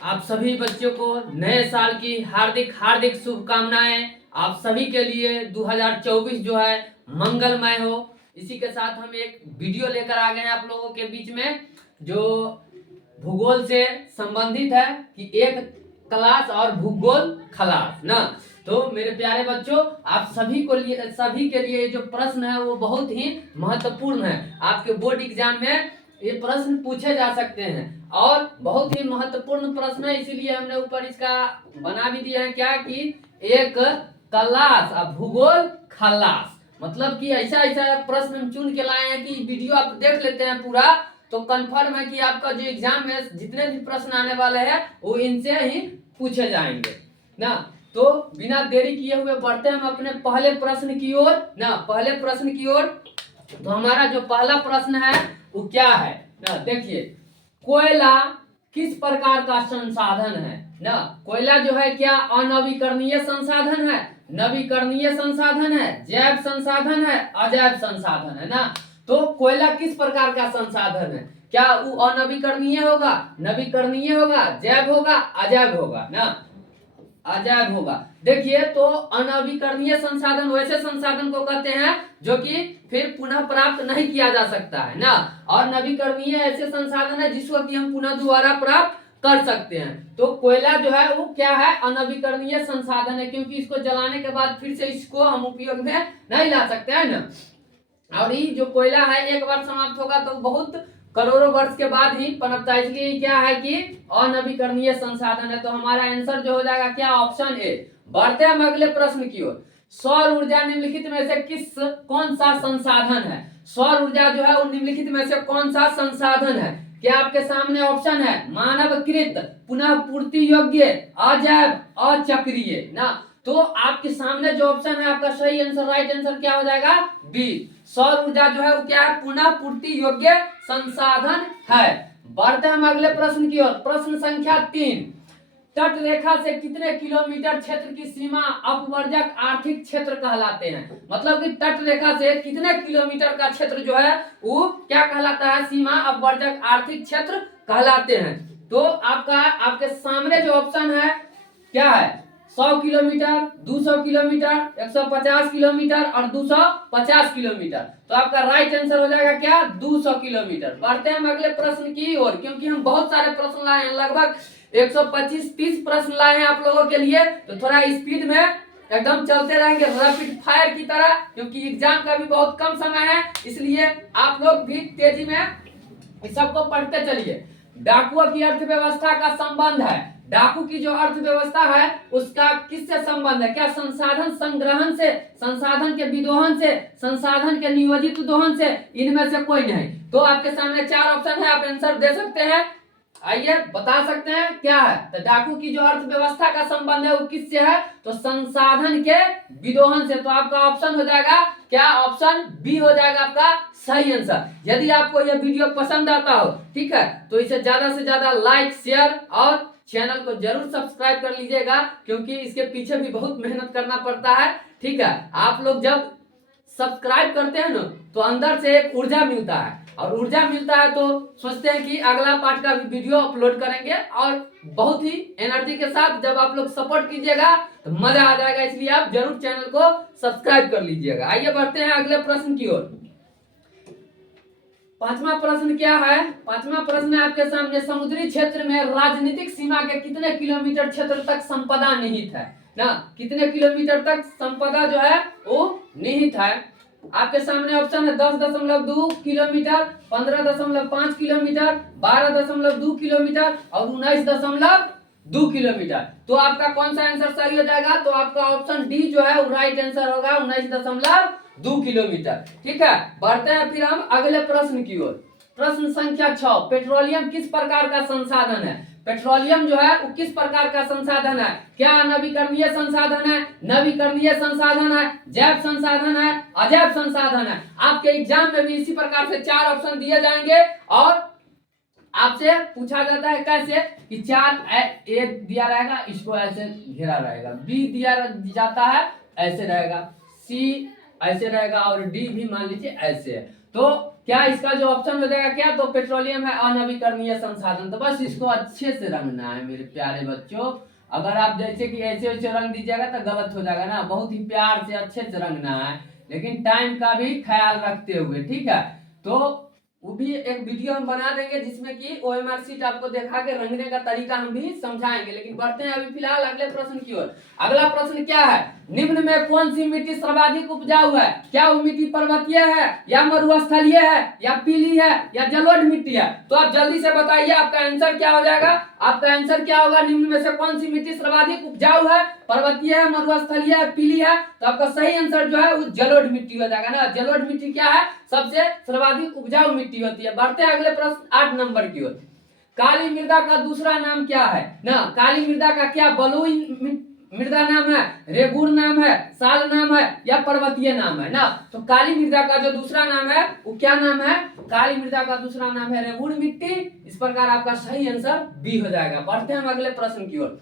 आप सभी बच्चों को नए साल की हार्दिक हार्दिक शुभकामनाएं। आप सभी के लिए 2024 जो है मंगलमय हो। इसी के साथ हम एक वीडियो लेकर आ गए हैं आप लोगों के बीच में, जो भूगोल से संबंधित है कि एक क्लास और भूगोल खलास ना। तो मेरे प्यारे बच्चों, आप सभी के लिए जो प्रश्न है वो बहुत ही महत्वपूर्ण है। आपके बोर्ड एग्जाम में ये प्रश्न पूछे जा सकते हैं और बहुत ही महत्वपूर्ण प्रश्न है, इसीलिए हमने ऊपर इसका बना भी दिया है क्या कि एक क्लास और भूगोल खलास। मतलब कि ऐसा ऐसा प्रश्न हम चुन के लाए हैं कि वीडियो आप देख लेते हैं पूरा तो कंफर्म है कि आपका जो एग्जाम में जितने भी प्रश्न आने वाले हैं वो इनसे ही पूछे जाएंगे ना। तो बिना देरी किए हुए बढ़ते हैं हम अपने पहले प्रश्न की ओर ना। पहले प्रश्न की ओर तो हमारा जो पहला प्रश्न है वो क्या है ना, देखिए, कोयला किस प्रकार का संसाधन है ना। कोयला जो है क्या अनवीकरणीय संसाधन है, नवीकरणीय संसाधन है, जैव संसाधन है, अजैव संसाधन है ना। तो कोयला किस प्रकार का संसाधन है, क्या वो अनवीकरणीय होगा, नवीकरणीय होगा, जैव होगा, अजैव होगा ना। अजैव होगा। देखिए, तो अनवीकरणीय संसाधन वैसे संसाधन को कहते हैं जो कि फिर पुनः प्राप्त नहीं किया जा सकता है ना, और नवीकरणीय ऐसे संसाधन है जिसको कि हम पुनः दोबारा प्राप्त कर सकते हैं। तो कोयला जो है वो क्या है, अनवीकरणीय संसाधन है, क्योंकि इसको जलाने के बाद फिर से इसको हम उपयोग में नहीं ला सकते हैं ना। और ये जो कोयला है एक बार समाप्त होगा तो बहुत करोड़ों वर्ष के बाद ही पनपता है, इसलिए क्या है कि अनवीकरणीय संसाधन है। तो हमारा आंसर जो हो जाएगा क्या, ऑप्शन ए। बढ़ते हम अगले प्रश्न की ओर। सौर ऊर्जा निम्नलिखित में से कौन सा संसाधन है। सौर ऊर्जा जो है वो निम्नलिखित में से कौन सा संसाधन है। क्या आपके सामने ऑप्शन है, मानवकृत, पुनः पूर्ति योग्य, अजैव, अचक्रीय ना। तो आपके सामने जो ऑप्शन है आपका सही आंसर, राइट आंसर क्या हो जाएगा, बी। सौर ऊर्जा जो है वो क्या है, पुनः पूर्ति योग्य संसाधन है। बढ़ते हम अगले प्रश्न की ओर। प्रश्न संख्या 3। तट रेखा से कितने किलोमीटर क्षेत्र की सीमा अपवर्जक आर्थिक क्षेत्र कहलाते हैं। मतलब कि तट रेखा से कितने किलोमीटर का क्षेत्र जो है वो क्या कहलाता है, सीमा अपवर्जक आर्थिक क्षेत्र कहलाते हैं। तो आपके सामने जो ऑप्शन है क्या है, 100 किलोमीटर, 200 किलोमीटर, 150 किलोमीटर और 250 किलोमीटर। तो आपका राइट आंसर हो जाएगा क्या, 200 किलोमीटर। बढ़ते हैं हम अगले प्रश्न की ओर, क्योंकि हम बहुत सारे प्रश्न लाए हैं, लगभग 125-30 प्रश्न लाए हैं आप लोगों के लिए। तो थोड़ा स्पीड में एकदम चलते रहेंगे रैपिड फायर की तरह, क्योंकि एग्जाम का भी बहुत कम समय है, इसलिए आप लोग भी तेजी में इस सबको पढ़ते चलिए। डाकुओं की अर्थव्यवस्था का संबंध है, डाकू की जो अर्थव्यवस्था है उसका किससे संबंध है, क्या संसाधन संग्रहण से, संसाधन के विदोहन से, संसाधन के नियोजित दोहन से, इनमें से कोई नहीं। तो आपके सामने 4 ऑप्शन है, आप आंसर दे सकते हैं। आइए बता सकते हैं क्या है। तो डाकू की जो अर्थव्यवस्था का संबंध है वो किससे है, तो संसाधन के विदोहन से। तो आपका ऑप्शन हो जाएगा क्या, ऑप्शन बी हो जाएगा आपका सही आंसर। यदि आपको यह वीडियो पसंद आता हो, ठीक है, तो इसे ज्यादा से ज्यादा लाइक, शेयर और चैनल को जरूर सब्सक्राइब कर लीजिएगा, क्योंकि इसके पीछे भी बहुत मेहनत करना पड़ता है। ठीक है, आप लोग जब सब्सक्राइब करते हैं ना तो अंदर से एक ऊर्जा मिलता है, और ऊर्जा मिलता है तो सोचते हैं कि अगला पार्ट का भी वीडियो अपलोड करेंगे, और बहुत ही एनर्जी के साथ जब आप लोग सपोर्ट कीजिएगा तो मजा आ जाएगा। इसलिए आप जरूर चैनल को सब्सक्राइब कर लीजिएगा। आइए बढ़ते हैं अगले प्रश्न की ओर। पांचवा प्रश्न क्या है, पांचवा प्रश्न है आपके सामने, समुद्री क्षेत्र में राजनीतिक सीमा के कितने किलोमीटर क्षेत्र तक संपदा निहित है ना। कितने किलोमीटर तक संपदा जो है वो निहित है। आपके सामने ऑप्शन है 10.2 किलोमीटर, 15.5 किलोमीटर, 12.2 किलोमीटर और 19.2 किलोमीटर। तो आपका कौन सा आंसर सही हो जाएगा, तो आपका ऑप्शन डी जो है वो राइट आंसर होगा, 19.2 किलोमीटर। ठीक है, बढ़ते हैं फिर हम अगले प्रश्न की ओर। प्रश्न संख्या 6। पेट्रोलियम किस प्रकार का संसाधन है। पेट्रोलियम जो है वो किस प्रकार का संसाधन है, क्या नवीकरणीय संसाधन है, नवीकरणीय संसाधन है, जैव संसाधन है, अजैव संसाधन है। आपके एग्जाम में भी इसी प्रकार से 4 ऑप्शन दिए जाएंगे, और आपसे पूछा जाता है कैसे कि 4 ए दिया रहेगा, इसको ऐसे घेरा रहेगा, बी दिया जाता है ऐसे रहेगा, सी ऐसे रहेगा, और डी भी मान लीजिए ऐसे है। तो क्या इसका जो ऑप्शन हो जाएगा क्या, तो पेट्रोलियम है अनवीकरणीय संसाधन। तो बस इसको अच्छे से रंगना है मेरे प्यारे बच्चों। अगर आप जैसे कि ऐसे वैसे रंग दीजिएगा तो गलत हो जाएगा ना, बहुत ही प्यार से अच्छे से रंगना है, लेकिन टाइम का भी ख्याल रखते हुए, ठीक है। तो वो भी एक वीडियो हम बना देंगे जिसमें कि ओएमआर शीट आपको दिखा के रंगने का तरीका हम भी समझाएंगे। लेकिन बढ़ते हैं अभी फिलहाल अगले प्रश्न की ओर। अगला प्रश्न क्या है, निम्न में कौन सी मिट्टी सर्वाधिक उपजाऊ है? क्या वो मिट्टी पर्वतीय है या मरुस्थलीय है या पीली है या जलोढ़ मिट्टी है? तो आप जल्दी से बताइए आपका आंसर क्या हो जाएगा। आपका आंसर क्या होगा, निम्न में से कौन सी मिट्टी सर्वाधिक उपजाऊ है? पर्वतीय है, मरुस्थलीय है, पीली है? तो आपका सही आंसर जो है वो जलोढ़ मिट्टी हो जाएगा ना। जलोढ़ मिट्टी क्या है, सबसे सर्वाधिक उपजाऊ मिट्टी होती है। बढ़ते हैं अगले प्रश्न 8 नंबर की ओर। काली मृदा का दूसरा नाम क्या है ना? काली मृदा का क्या बलुई मृदा नाम है, रेगुड़ नाम है, साल नाम है या पर्वतीय नाम है ना? तो काली मृदा का जो दूसरा नाम है वो क्या नाम है? काली मृदा का दूसरा नाम है रेगुड़ मिट्टी। इस प्रकार आपका सही आंसर बी हो जाएगा। बढ़ते हैं अगले प्रश्न की ओर।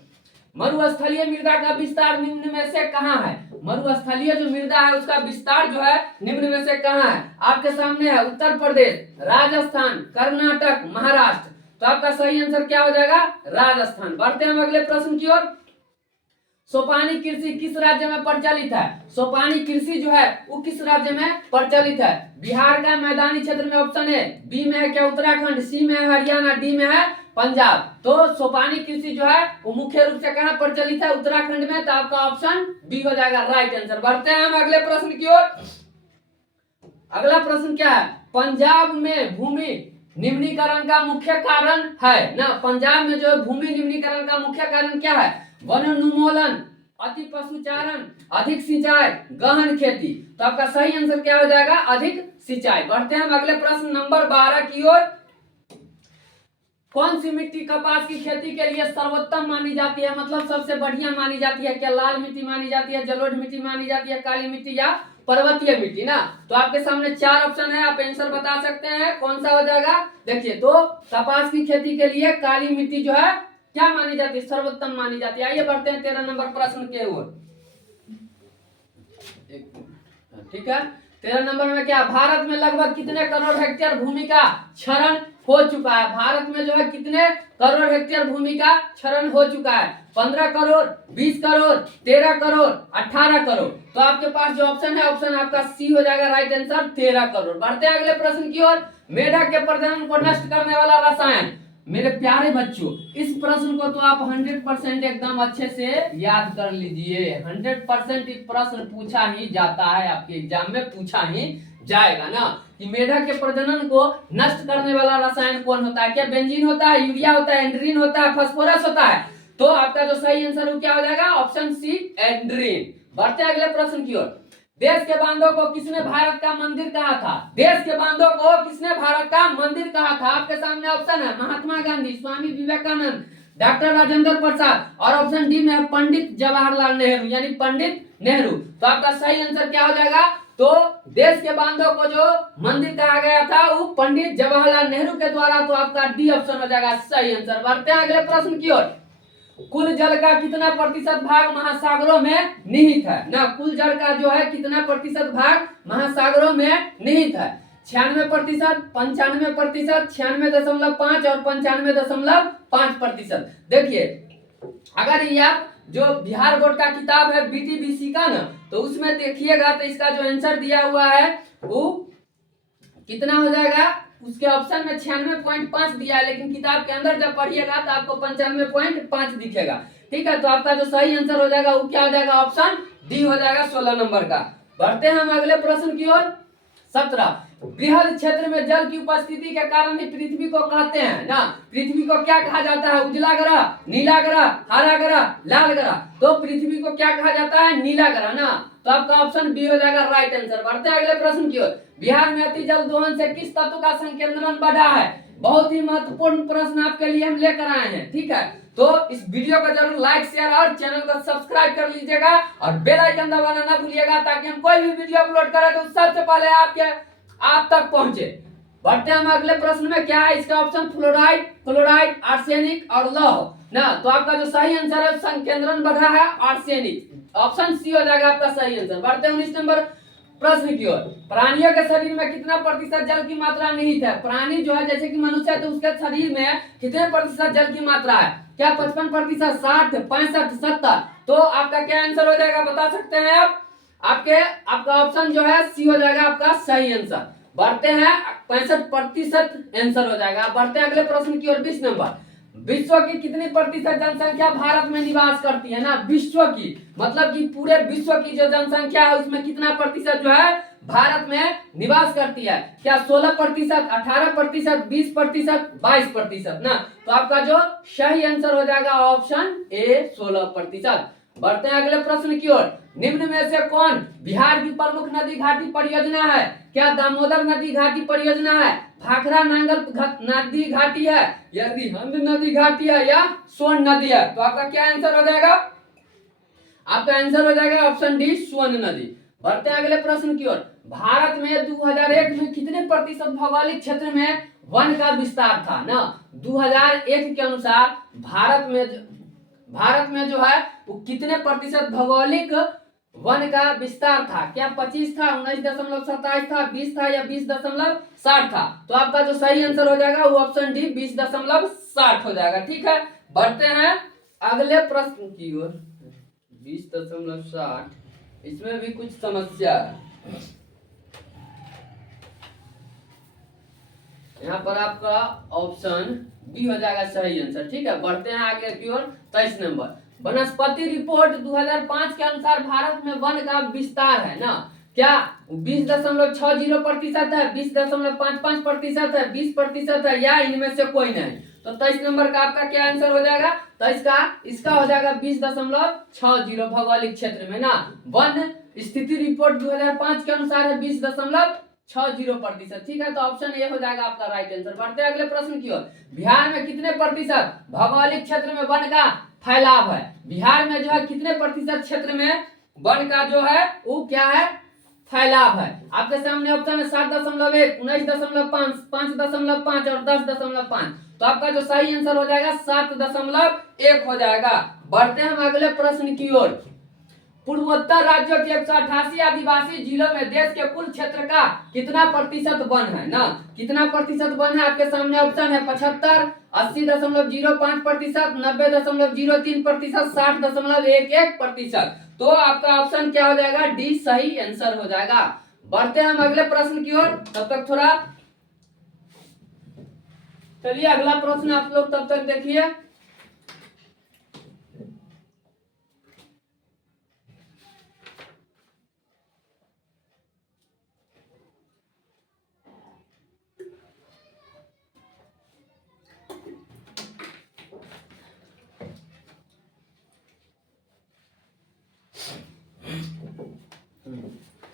मरुस्थलीय मृदा का विस्तार निम्न में से कहाँ है? मरुस्थलीय जो मृदा है उसका विस्तार जो है निम्न में से कहाँ है? आपके सामने है उत्तर प्रदेश, राजस्थान, कर्नाटक, महाराष्ट्र। तो आपका सही आंसर क्या हो जाएगा? राजस्थान। बढ़ते हैं अगले प्रश्न की ओर। सोपानी कृषि किस राज्य में प्रचलित है? सोपानी कृषि जो है वो किस राज्य में प्रचलित है? बिहार का मैदानी क्षेत्र में ऑप्शन है, बी में है क्या उत्तराखंड, सी में है हरियाणा, डी में है पंजाब। तो सोपानी कृषि जो है वो मुख्य रूप से कहाँ प्रचलित है? उत्तराखंड में। तो आपका ऑप्शन बी हो जाएगा राइट आंसर। बढ़ते हैं हम अगले प्रश्न की ओर। अगला प्रश्न क्या है, पंजाब में भूमि निम्नीकरण का मुख्य कारण है ना? पंजाब में जो है भूमि निम्नीकरण का मुख्य कारण क्या है? वनोन्मूलन, अति पशुचारण, अधिक सिंचाई, गहन खेती। तो आपका सही आंसर क्या हो जाएगा? अधिक सिंचाई। बढ़ते हैं हम अगले प्रश्न नंबर 12 की ओर। कौन सी मिट्टी कपास की खेती के लिए सर्वोत्तम मानी जाती है, मतलब सबसे बढ़िया मानी जाती है? क्या लाल मिट्टी मानी जाती है, जलोढ़ मिट्टी मानी जाती है, काली मिट्टी या पर्वतीय मिट्टी ना? तो आपके सामने 4 ऑप्शन है, आप आंसर बता सकते हैं कौन सा हो जाएगा। देखिए, तो कपास की खेती के लिए काली मिट्टी जो है क्या मानी जाती है? सर्वोत्तम मानी जाती है। आइए बढ़ते हैं 13 नंबर प्रश्न के ओर। ठीक है, 13 नंबर में क्या, भारत में लगभग कितने करोड़ हेक्टेयर भूमि का क्षरण हो चुका है? भारत में जो है कितने करोड़ हेक्टेयर भूमि का क्षरण हो चुका है? 15 करोड़, 20 करोड़, 13 करोड़, 18 करोड़। तो आपके पास जो ऑप्शन है, ऑप्शन आपका सी हो जाएगा राइट आंसर, 13 करोड़। बढ़ते हैं अगले प्रश्न की ओर। मेढक के प्रजनन को नष्ट करने वाला रसायन। मेरे प्यारे बच्चों, इस प्रश्न को तो आप 100% एकदम अच्छे से याद कर लीजिए। 100% प्रश्न पूछा ही जाता है, आपके एग्जाम में पूछा ही जाएगा ना, कि मेढक के प्रजनन को नष्ट करने वाला रसायन कौन होता है? क्या बेंजीन होता है, यूरिया होता है, एंड्रीन होता है, फास्फोरस होता है? तो आपका जो सही आंसर वो क्या हो जाएगा? ऑप्शन सी, एंड्रीन। बढ़ते हैं अगले प्रश्न की ओर। देश के बांधों को किसने भारत का मंदिर कहा था? देश के बांधों को किसने भारत का मंदिर कहा था? आपके सामने ऑप्शन है, महात्मा गांधी, स्वामी विवेकानंद, डॉक्टर राजेंद्र प्रसाद, और ऑप्शन डी में है पंडित जवाहरलाल नेहरू, यानी पंडित नेहरू। तो आपका सही आंसर क्या हो जाएगा? तो देश के बांधों को जो मंदिर कहा गया था वो पंडित जवाहरलाल नेहरू के द्वारा। तो आपका डी ऑप्शन हो जाएगा सही आंसर। बढ़ते हैं अगले प्रश्न की ओर। कुल जल का कितना प्रतिशत भाग महासागरों में निहित है ना? कुल जल का जो है कितना प्रतिशत भाग महासागरों में निहित है? 96%, 95%, 96.5 और 95.5%। देखिए, अगर ये आप जो बिहार बोर्ड का किताब है बीटीबीसी का ना, तो उसमें देखिएगा तो इसका जो आंसर दिया हुआ है वो कितना हो जाएगा? उसके ऑप्शन में 96.5 दिया है, लेकिन किताब के अंदर जब पढ़िएगा तो आपको 95.5 दिखेगा। ठीक है, तो आपका जो सही आंसर हो जाएगा वो क्या हो जाएगा? ऑप्शन डी हो जाएगा 16 नंबर का। बढ़ते हैं हम अगले प्रश्न की ओर। 17, बृहद क्षेत्र में जल की उपस्थिति के कारण ही पृथ्वी को कहते हैं ना? पृथ्वी को क्या कहा जाता है? उजला ग्रह, नीला ग्रह, हरा ग्रह, लाल ग्रह। तो पृथ्वी को क्या कहा जाता है? नीला ग्रह ना। तो आपका ऑप्शन बी हो जाएगा राइट आंसर। बढ़ते हैं अगले प्रश्न की ओर। बिहार में अति जल दोहन से किस तत्व का संकेंद्रण बढ़ा है? बहुत ही महत्वपूर्ण प्रश्न आपके लिए हम लेकर आए हैं। ठीक है, तो इस वीडियो को जरूर लाइक, शेयर और चैनल को सब्सक्राइब कर लीजिएगा और बेल आइकन दबाना ना भूलिएगा, ताकि हम कोई भी वीडियो अपलोड करें तो सबसे पहले आप तक पहुंचे। बढ़ते हैं हम अगले प्रश्न में। क्या है इसका ऑप्शन? फ्लोराइड, क्लोराइड, आर्सेनिक और लौह ना। तो आपका जो सही आंसर है संकेंद्रण बढ़ा है आर्सेनिक, ऑप्शन सी हो जाएगा आपका सही आंसर। बढ़ते हैं 19 नंबर प्रश्न की ओर। प्राणियों के शरीर में कितना प्रतिशत जल की मात्रा निहित है? प्राणी जो है जैसे कि मनुष्य है तो उसके शरीर में कितने प्रतिशत जल की मात्रा है? क्या 55%, 60, 65, 70? तो आपका क्या आंसर हो जाएगा बता सकते हैं आप? आपका ऑप्शन जो है सी हो जाएगा आपका सही आंसर। बढ़ते हैं 65% आंसर हो जाएगा। बढ़ते हैं अगले प्रश्न की ओर। 20 नंबर। विश्व की कितनी प्रतिशत जनसंख्या भारत में निवास करती है? ना विश्व की मतलब कि पूरे विश्व की जो जनसंख्या है उसमें कितना प्रतिशत जो है भारत में निवास करती है? क्या 16%, 18%, 20%, 22%? ना तो आपका जो सही आंसर हो जाएगा ऑप्शन ए 16%। बढ़ते हैं अगले प्रश्न की ओर। निम्न में से कौन बिहार की प्रमुख नदी घाटी परियोजना है? क्या दामोदर नदी घाटी परियोजना है, भाखड़ा नांगल नदी घाटी है, या रिहंद नदी घाटी है, या सोन नदी है? तो आपका क्या आंसर हो जाएगा? आपका आंसर हो जाएगा ऑप्शन डी सोन नदी। बढ़ते हैं अगले प्रश्न की ओर। भारत में 2001 में कितने प्रतिशत भौगोलिक क्षेत्र में वन का विस्तार था? ना 2001 के अनुसार भारत में जो है वो कितने प्रतिशत भौगोलिक वन का विस्तार था? क्या 25 था, 19.27 था, 20 था, या 20.60 था? तो आपका जो सही आंसर हो जाएगा वो ऑप्शन डी 20.60 हो जाएगा। ठीक है, बढ़ते हैं अगले प्रश्न की ओर। 20.60 इसमें भी कुछ समस्या है। यहाँ पर आपका ऑप्शन बी हो जाएगा सही आंसर। ठीक है, बढ़ते हैं आगे की ओर। 23 नंबर। वनस्पति रिपोर्ट 2005 के अनुसार भारत में वन का विस्तार है ना क्या 20.60% है, 20.55% है, 20% है, या इनमें से कोई नहीं? तो 23 नंबर का आपका क्या आंसर हो जाएगा? तो इसका हो जाएगा 20.60 भौगोलिक क्षेत्र में ना वन स्थिति रिपोर्ट 2005 के अनुसार है 20.60%। ठीक है, तो ऑप्शन ए हो जाएगा आपका राइट आंसर। बढ़ते हैं अगले प्रश्न की ओर। बिहार में कितने प्रतिशत भौगोलिक क्षेत्र में वन का फैलाव है? बिहार में जो है कितने प्रतिशत क्षेत्र में वन का जो है वो क्या है फैलाव है? आपके सामने ऑप्शन है 7.1, 19.5, 5.5 और 10.5। तो आपका जो सही आंसर हो जाएगा 7.1 हो जाएगा। बढ़ते हैं हम अगले प्रश्न की ओर। पूर्वोत्तर राज्यों के 188 आदिवासी जिलों में देश के कुल क्षेत्र का कितना प्रतिशत वन है? ना कितना प्रतिशत वन है? आपके सामने ऑप्शन है 75, 80.05%, 90.03%, 60.11%। तो आपका ऑप्शन क्या हो जाएगा? डी सही आंसर हो जाएगा। बढ़ते हैं हम अगले प्रश्न की ओर। तब तक थोड़ा चलिए अगला प्रश्न आप लोग तब तक देखिए।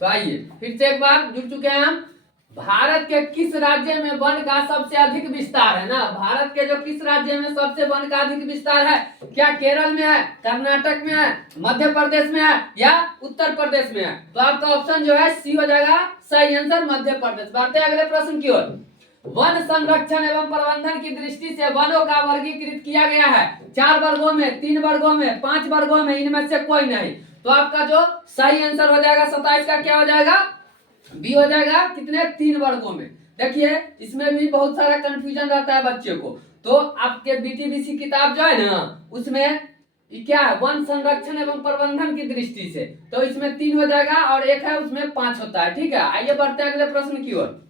तो आइए फिर से एक बार जुड़ चुके हैं हम। भारत के किस राज्य में वन का सबसे अधिक विस्तार है? ना भारत के जो किस राज्य में सबसे वन का अधिक विस्तार है? क्या केरल में है, कर्नाटक में है, मध्य प्रदेश में है, या उत्तर प्रदेश में है? तो आपका ऑप्शन जो है सी हो जाएगा सही आंसर, मध्य प्रदेश। बढ़ते हैं अगले प्रश्न की ओर। वन संरक्षण एवं प्रबंधन की दृष्टि से वनों का वर्गीकृत किया गया है 4 वर्गों में, 3 वर्गों में, 5 वर्गों में, इनमें से कोई नहीं? तो आपका जो सही आंसर हो जाएगा 27 का क्या हो जाएगा? बी हो जाएगा कितने 3 वर्गों में। देखिए इसमें भी बहुत सारा कंफ्यूजन रहता है बच्चे को। तो आपके बीटीबीसी किताब जो है ना उसमें क्या है वन संरक्षण एवं प्रबंधन की दृष्टि से, तो इसमें 3 हो जाएगा और एक है उसमें 5 होता है। ठीक है, आइए बढ़ते हैं अगले प्रश्न की ओर।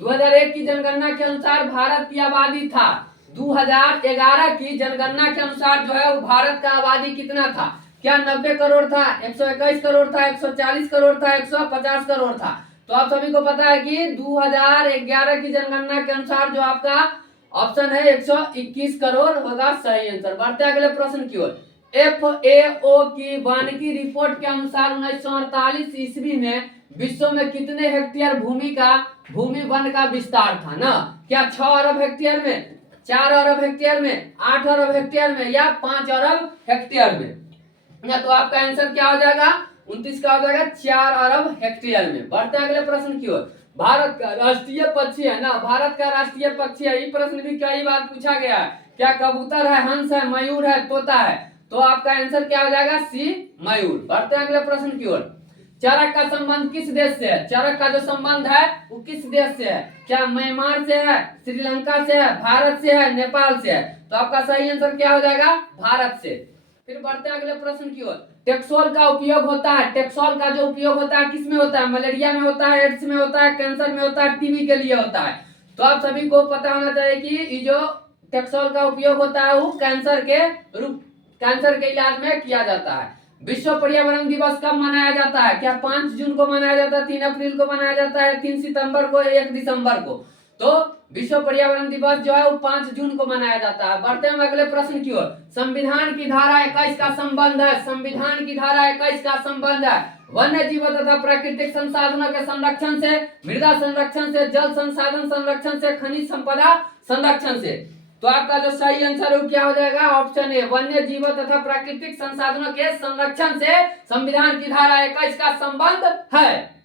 2001 की जनगणना के अनुसार भारत की आबादी था 2011 की जनगणना के अनुसार जो है वो भारत का आबादी कितना था? क्या 90 करोड़ था, 121 करोड़ था, 140 करोड़ था, 150 करोड़ था? तो आप सभी को पता है कि 2011 की जनगणना के अनुसार जो आपका ऑप्शन है 121 करोड़ होगा सही आंसर। बढ़ते हैं अगले प्रश्न की ओर। FAO की वानिकी रिपोर्ट के अनुसार 1948 ईस्वी में विश्व में कितने हेक्टेयर भूमि वन का विस्तार था? ना क्या 6 अरब हेक्टेयर में, 4 अरब हेक्टेयर में, 8 अरब हेक्टेयर में, या 5 अरब हेक्टेयर में? या तो आपका आंसर क्या हो जाएगा? 29 का हो जाएगा 4 अरब हेक्टेयर में। बढ़ते हैं अगले प्रश्न की ओर। भारत का राष्ट्रीय पक्षी है ना भारत का राष्ट्रीय पक्षी है, ये प्रश्न भी कई बार पूछा गया है। क्या कबूतर है, हंस है, मयूर है, तोता है? तो आपका आंसर क्या हो जाएगा? सी मयूर। बढ़ते हैं अगले प्रश्न की ओर। चरक का संबंध किस देश से है? चरक का जो संबंध है वो किस देश से है? क्या म्यांमार से है, श्रीलंका से है, भारत से है, नेपाल से है? तो आपका सही आंसर क्या हो जाएगा? भारत से। फिर बढ़ते हैं अगले प्रश्न की ओर। टेक्सोल का उपयोग होता है, टेक्सोल का जो उपयोग होता है किस में होता है? मलेरिया में होता है, एड्स में होता है, कैंसर में होता है, टीबी के लिए होता है। तो आप सभी को पता होना चाहिए कि ये जो टेक्सोल का उपयोग होता है वो कैंसर के इलाज में किया जाता है। विश्व पर्यावरण दिवस कब मनाया जाता है? क्या 5 जून को मनाया जाता है, 3 अप्रैल को मनाया जाता है, 3 सितंबर को, 1 दिसंबर को? तो विश्व पर्यावरण दिवस जो है वो 5 जून को मनाया जाता है। बढ़ते हैं अगले प्रश्न की ओर। संविधान की धारा 21 का संबंध है, संविधान की धारा 21 का संबंध है वन्य जीवों तथा प्राकृतिक संसाधनों के संरक्षण से, मृदा संरक्षण से, जल संसाधन संरक्षण से, खनिज संपदा संरक्षण से। तो आपका जो सही आंसर है वो क्या हो जाएगा? ऑप्शन ए, वन्य जीवों तथा प्राकृतिक संसाधनों के संरक्षण से संविधान की धारा 21 का संबंध है।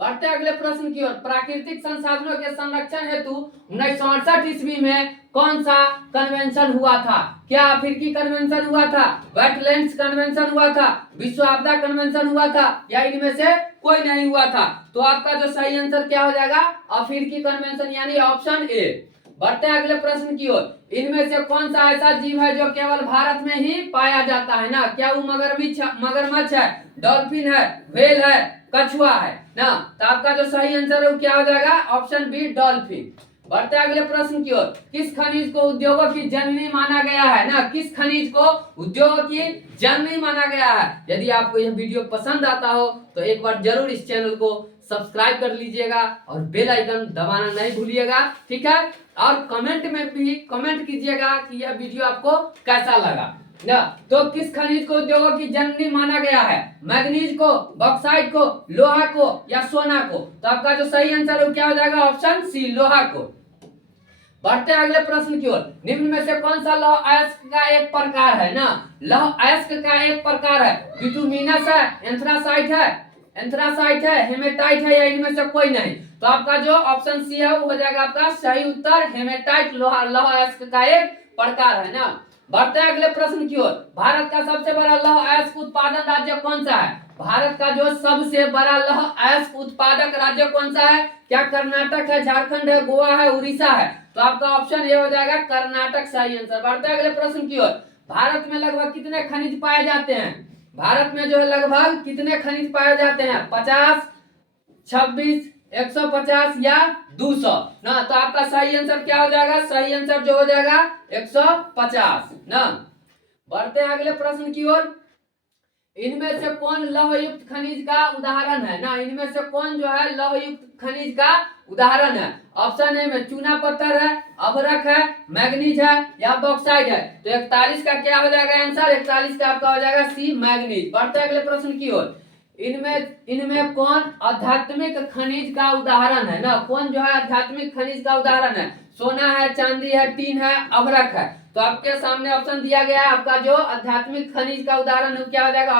बढ़ते अगले प्रश्न की ओर। प्राकृतिक संसाधनों के संरक्षण हेतु 1968 ईस्वी में कौन सा कन्वेंशन हुआ था? क्या अफ्रीकी कन्वेंशन हुआ था, वेटलैंड्स कन्वेंशन हुआ था, विश्व आपदा कन्वेंशन हुआ था, या इनमें से कोई नहीं हुआ था? तो आपका जो सही आंसर क्या हो जाएगा? अफ्रीकी कन्वेंशन यानी ऑप्शन ए। बढ़ते हैं अगले प्रश्न की ओर। इनमें से कौन सा ऐसा जीव है जो केवल भारत में ही पाया जाता है ना? क्या वो मगरमच्छ है, डॉल्फिन है, व्हेल है, कछुआ है ना? तो आपका जो सही आंसर है वो क्या हो जाएगा? Option B, dolphin. बढ़ते अगले प्रश्न की ओर। किस खनिज को उद्योगों की जननी माना गया है ना? किस खनिज को उद्योगों की जननी माना गया है? यदि आपको यह वीडियो पसंद आता हो तो एक बार जरूर इस चैनल को सब्सक्राइब कर लीजिएगा और बेल आइकन दबाना नहीं भूलिएगा, ठीक है? और कमेंट में भी कमेंट कीजिएगा कि यह वीडियो आपको कैसा लगा ना। तो किस खनिज को उद्योगों की जननी माना गया है? मैग्नीज को, बॉक्साइट को, लोहा को, या सोना को? तो आपका जो सही आंसर है क्या हो जाएगा? ऑप्शन सी, लोहा को। बढ़ते अगले प्रश्न की ओर। निम्न में से कौन सा लौह अयस्क का एक प्रकार है ना? लौह अयस्क का एक प्रकार है बिटुमिनस है, एंथ्रासाइट है, हेमेटाइट है, या इनमें से कोई नहीं? तो आपका जो ऑप्शन सी है वो हो जाएगा आपका सही उत्तर, हेमेटाइट लौह अयस्क का एक प्रकार है ना। बढ़ते हैं अगले प्रश्न की ओर। भारत का सबसे बड़ा लौह अयस्क उत्पादन राज्य कौन सा है? भारत का जो सबसे बड़ा लौह अयस्क उत्पादक राज्य कौन सा है? क्या कर्नाटक है, झारखंड है, गोवा है, उड़ीसा है? तो आपका ऑप्शन ए हो जाएगा कर्नाटक, सही आंसर। बढ़ते हैं अगले प्रश्न की ओर। भारत में लगभग कितने खनिज पाए जाते हैं? भारत में जो है लगभग कितने खनिज पाए जाते हैं? 50, 26, 150 या 200 ना? तो आपका सही आंसर क्या हो जाएगा? सही आंसर जो हो जाएगा 150 ना। बढ़ते हैं अगले प्रश्न की ओर। इनमें से कौन लौहयुक्त खनिज का उदाहरण है ना? इनमें से कौन जो है लौहयुक्त खनिज का उदाहरण है? ऑप्शन ए में चूना पत्थर है, अभ्रक है, मैग्नीज है, या बॉक्साइट है? तो 41 का क्या हो जाएगा आंसर? 41 का आपका हो जाएगा सी, मैग्नीज। बढ़ते अगले प्रश्न की ओर। इनमें कौन आध्यात्मिक खनिज का उदाहरण है ना? कौन जो है आध्यात्मिक खनिज का उदाहरण है? सोना है, चांदी है, टीन है, अभ्रक है? तो आपके सामने ऑप्शन दिया गया है। आपका जो आध्यात्मिक खनिज का उदाहरण क्या हो जाएगा?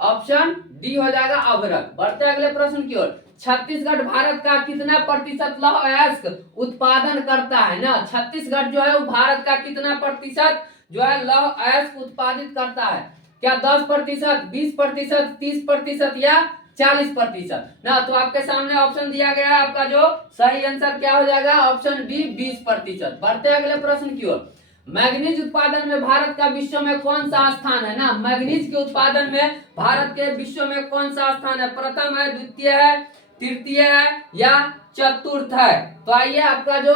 ऑप्शन डी हो जाएगा, अभ्रक। बढ़ते अगले प्रश्न की ओर। छत्तीसगढ़ भारत का कितना प्रतिशत लौह अयस्क उत्पादन करता है ना? छत्तीसगढ़ जो है वो भारत का कितना प्रतिशत जो है लौह अयस्क उत्पादित करता है? क्या 10%, 20%, 30% या 40% ना? तो आपके सामने ऑप्शन दिया गया है। आपका जो सही आंसर क्या हो जाएगा? Option D, 20%। बढ़ते अगले प्रश्न की ओर। मैग्नीज उत्पादन में भारत का विश्व में कौन सा स्थान है ना? मैग्नीज के उत्पादन में भारत के विश्व में कौन सा स्थान है? प्रथम है, द्वितीय है, तृतीय है, या चतुर्थ है? तो आइए आपका जो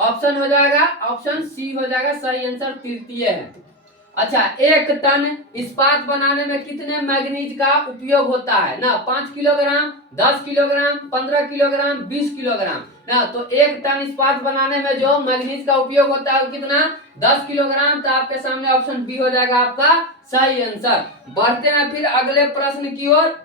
ऑप्शन हो जाएगा ऑप्शन सी हो जाएगा, सही आंसर तृतीय है। अच्छा, 1 टन इस्पात बनाने में कितने मैग्नीज का उपयोग होता है ना? 5 किलोग्राम, 10 किलोग्राम, 15 किलोग्राम, 20 किलोग्राम ना? तो 1 टन इस्पात बनाने में जो मैग्नीज का उपयोग होता है वो कितना? 10 किलोग्राम। तो आपके सामने ऑप्शन बी हो जाएगा आपका सही आंसर। बढ़ते हैं फिर अगले प्रश्न की ओर।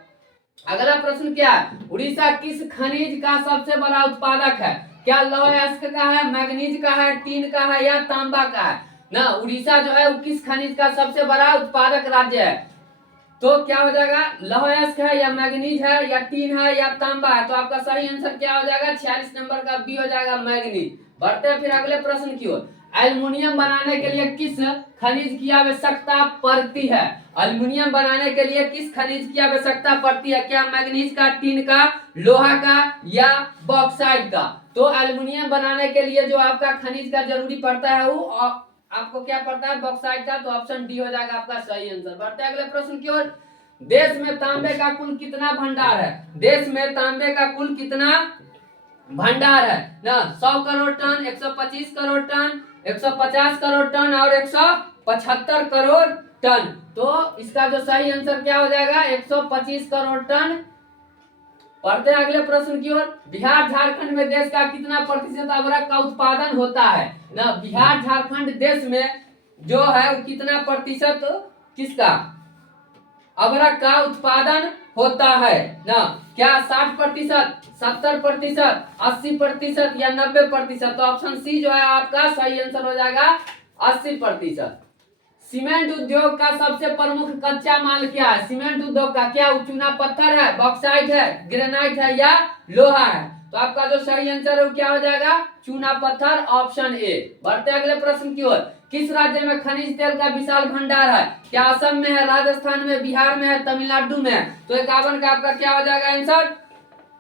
अगला प्रश्न क्या है? उड़ीसा किस खनिज का सबसे बड़ा उत्पादक है? क्या लौह अयस्क का है, मैग्नीज का है, टीन का है, या तांबा का है ना? उड़ीसा जो है वो किस खनिज का सबसे बड़ा उत्पादक राज्य है? तो क्या हो जाएगा? लौह अयस्क है, या मैग्नीज है, या टीन है, या तांबा है? तो आपका सही आंसर क्या हो जाएगा? 46 नंबर का बी हो जाएगा, मैग्नीज। बढ़ते हैं फिर अगले प्रश्न की ओर। एल्युमिनियम बनाने के लिए किस खनिज की आवश्यकता पड़ती है? एल्युमिनियम बनाने के लिए किस खनिज की आवश्यकता पड़ती है? क्या मैग्नीज का, टिन का, लोहा का या बॉक्साइट का? तो एल्युमिनियम बनाने के लिए जो आपका खनिज का जरूरी पड़ता है वो आपको क्या पड़ता है? बॉक्साइट का। तो ऑप्शन डी हो जाएगा आपका सही आंसर। बढ़ते हैं अगले प्रश्न की ओर। देश में तांबे का कुल कितना भंडार है? देश में तांबे का कुल कितना भंडार है ना? 100 crore ton, 125 crore ton, 150 crore ton और 175 करोड़ टन। तो इसका जो सही आंसर क्या हो जाएगा? 125 करोड़ टन। पढ़ते हैं अगले प्रश्न की ओर। बिहार झारखंड में देश का कितना प्रतिशत अबरक का उत्पादन होता है ना? बिहार झारखंड देश में जो है वो कितना प्रतिशत किसका अबरक का उत्पादन होता है ना? क्या 60%, 70%, 80% या 90%? तो ऑप्शन सी जो है आपका सही आंसर हो जाएगा 80%। सीमेंट उद्योग का सबसे प्रमुख कच्चा माल क्या है? सीमेंट उद्योग का क्या चूना पत्थर है, बॉक्साइट है, ग्रेनाइट है या लोहा है? तो आपका जो सही आंसर है वो क्या हो जाएगा? चूना पत्थर, ऑप्शन ए। बढ़ते अगले प्रश्न की ओर। किस राज्य में खनिज तेल का विशाल भंडार है? क्या असम में है, राजस्थान में, बिहार में है, तमिलनाडु में है? तो 51 का आपका क्या हो जाएगा आंसर?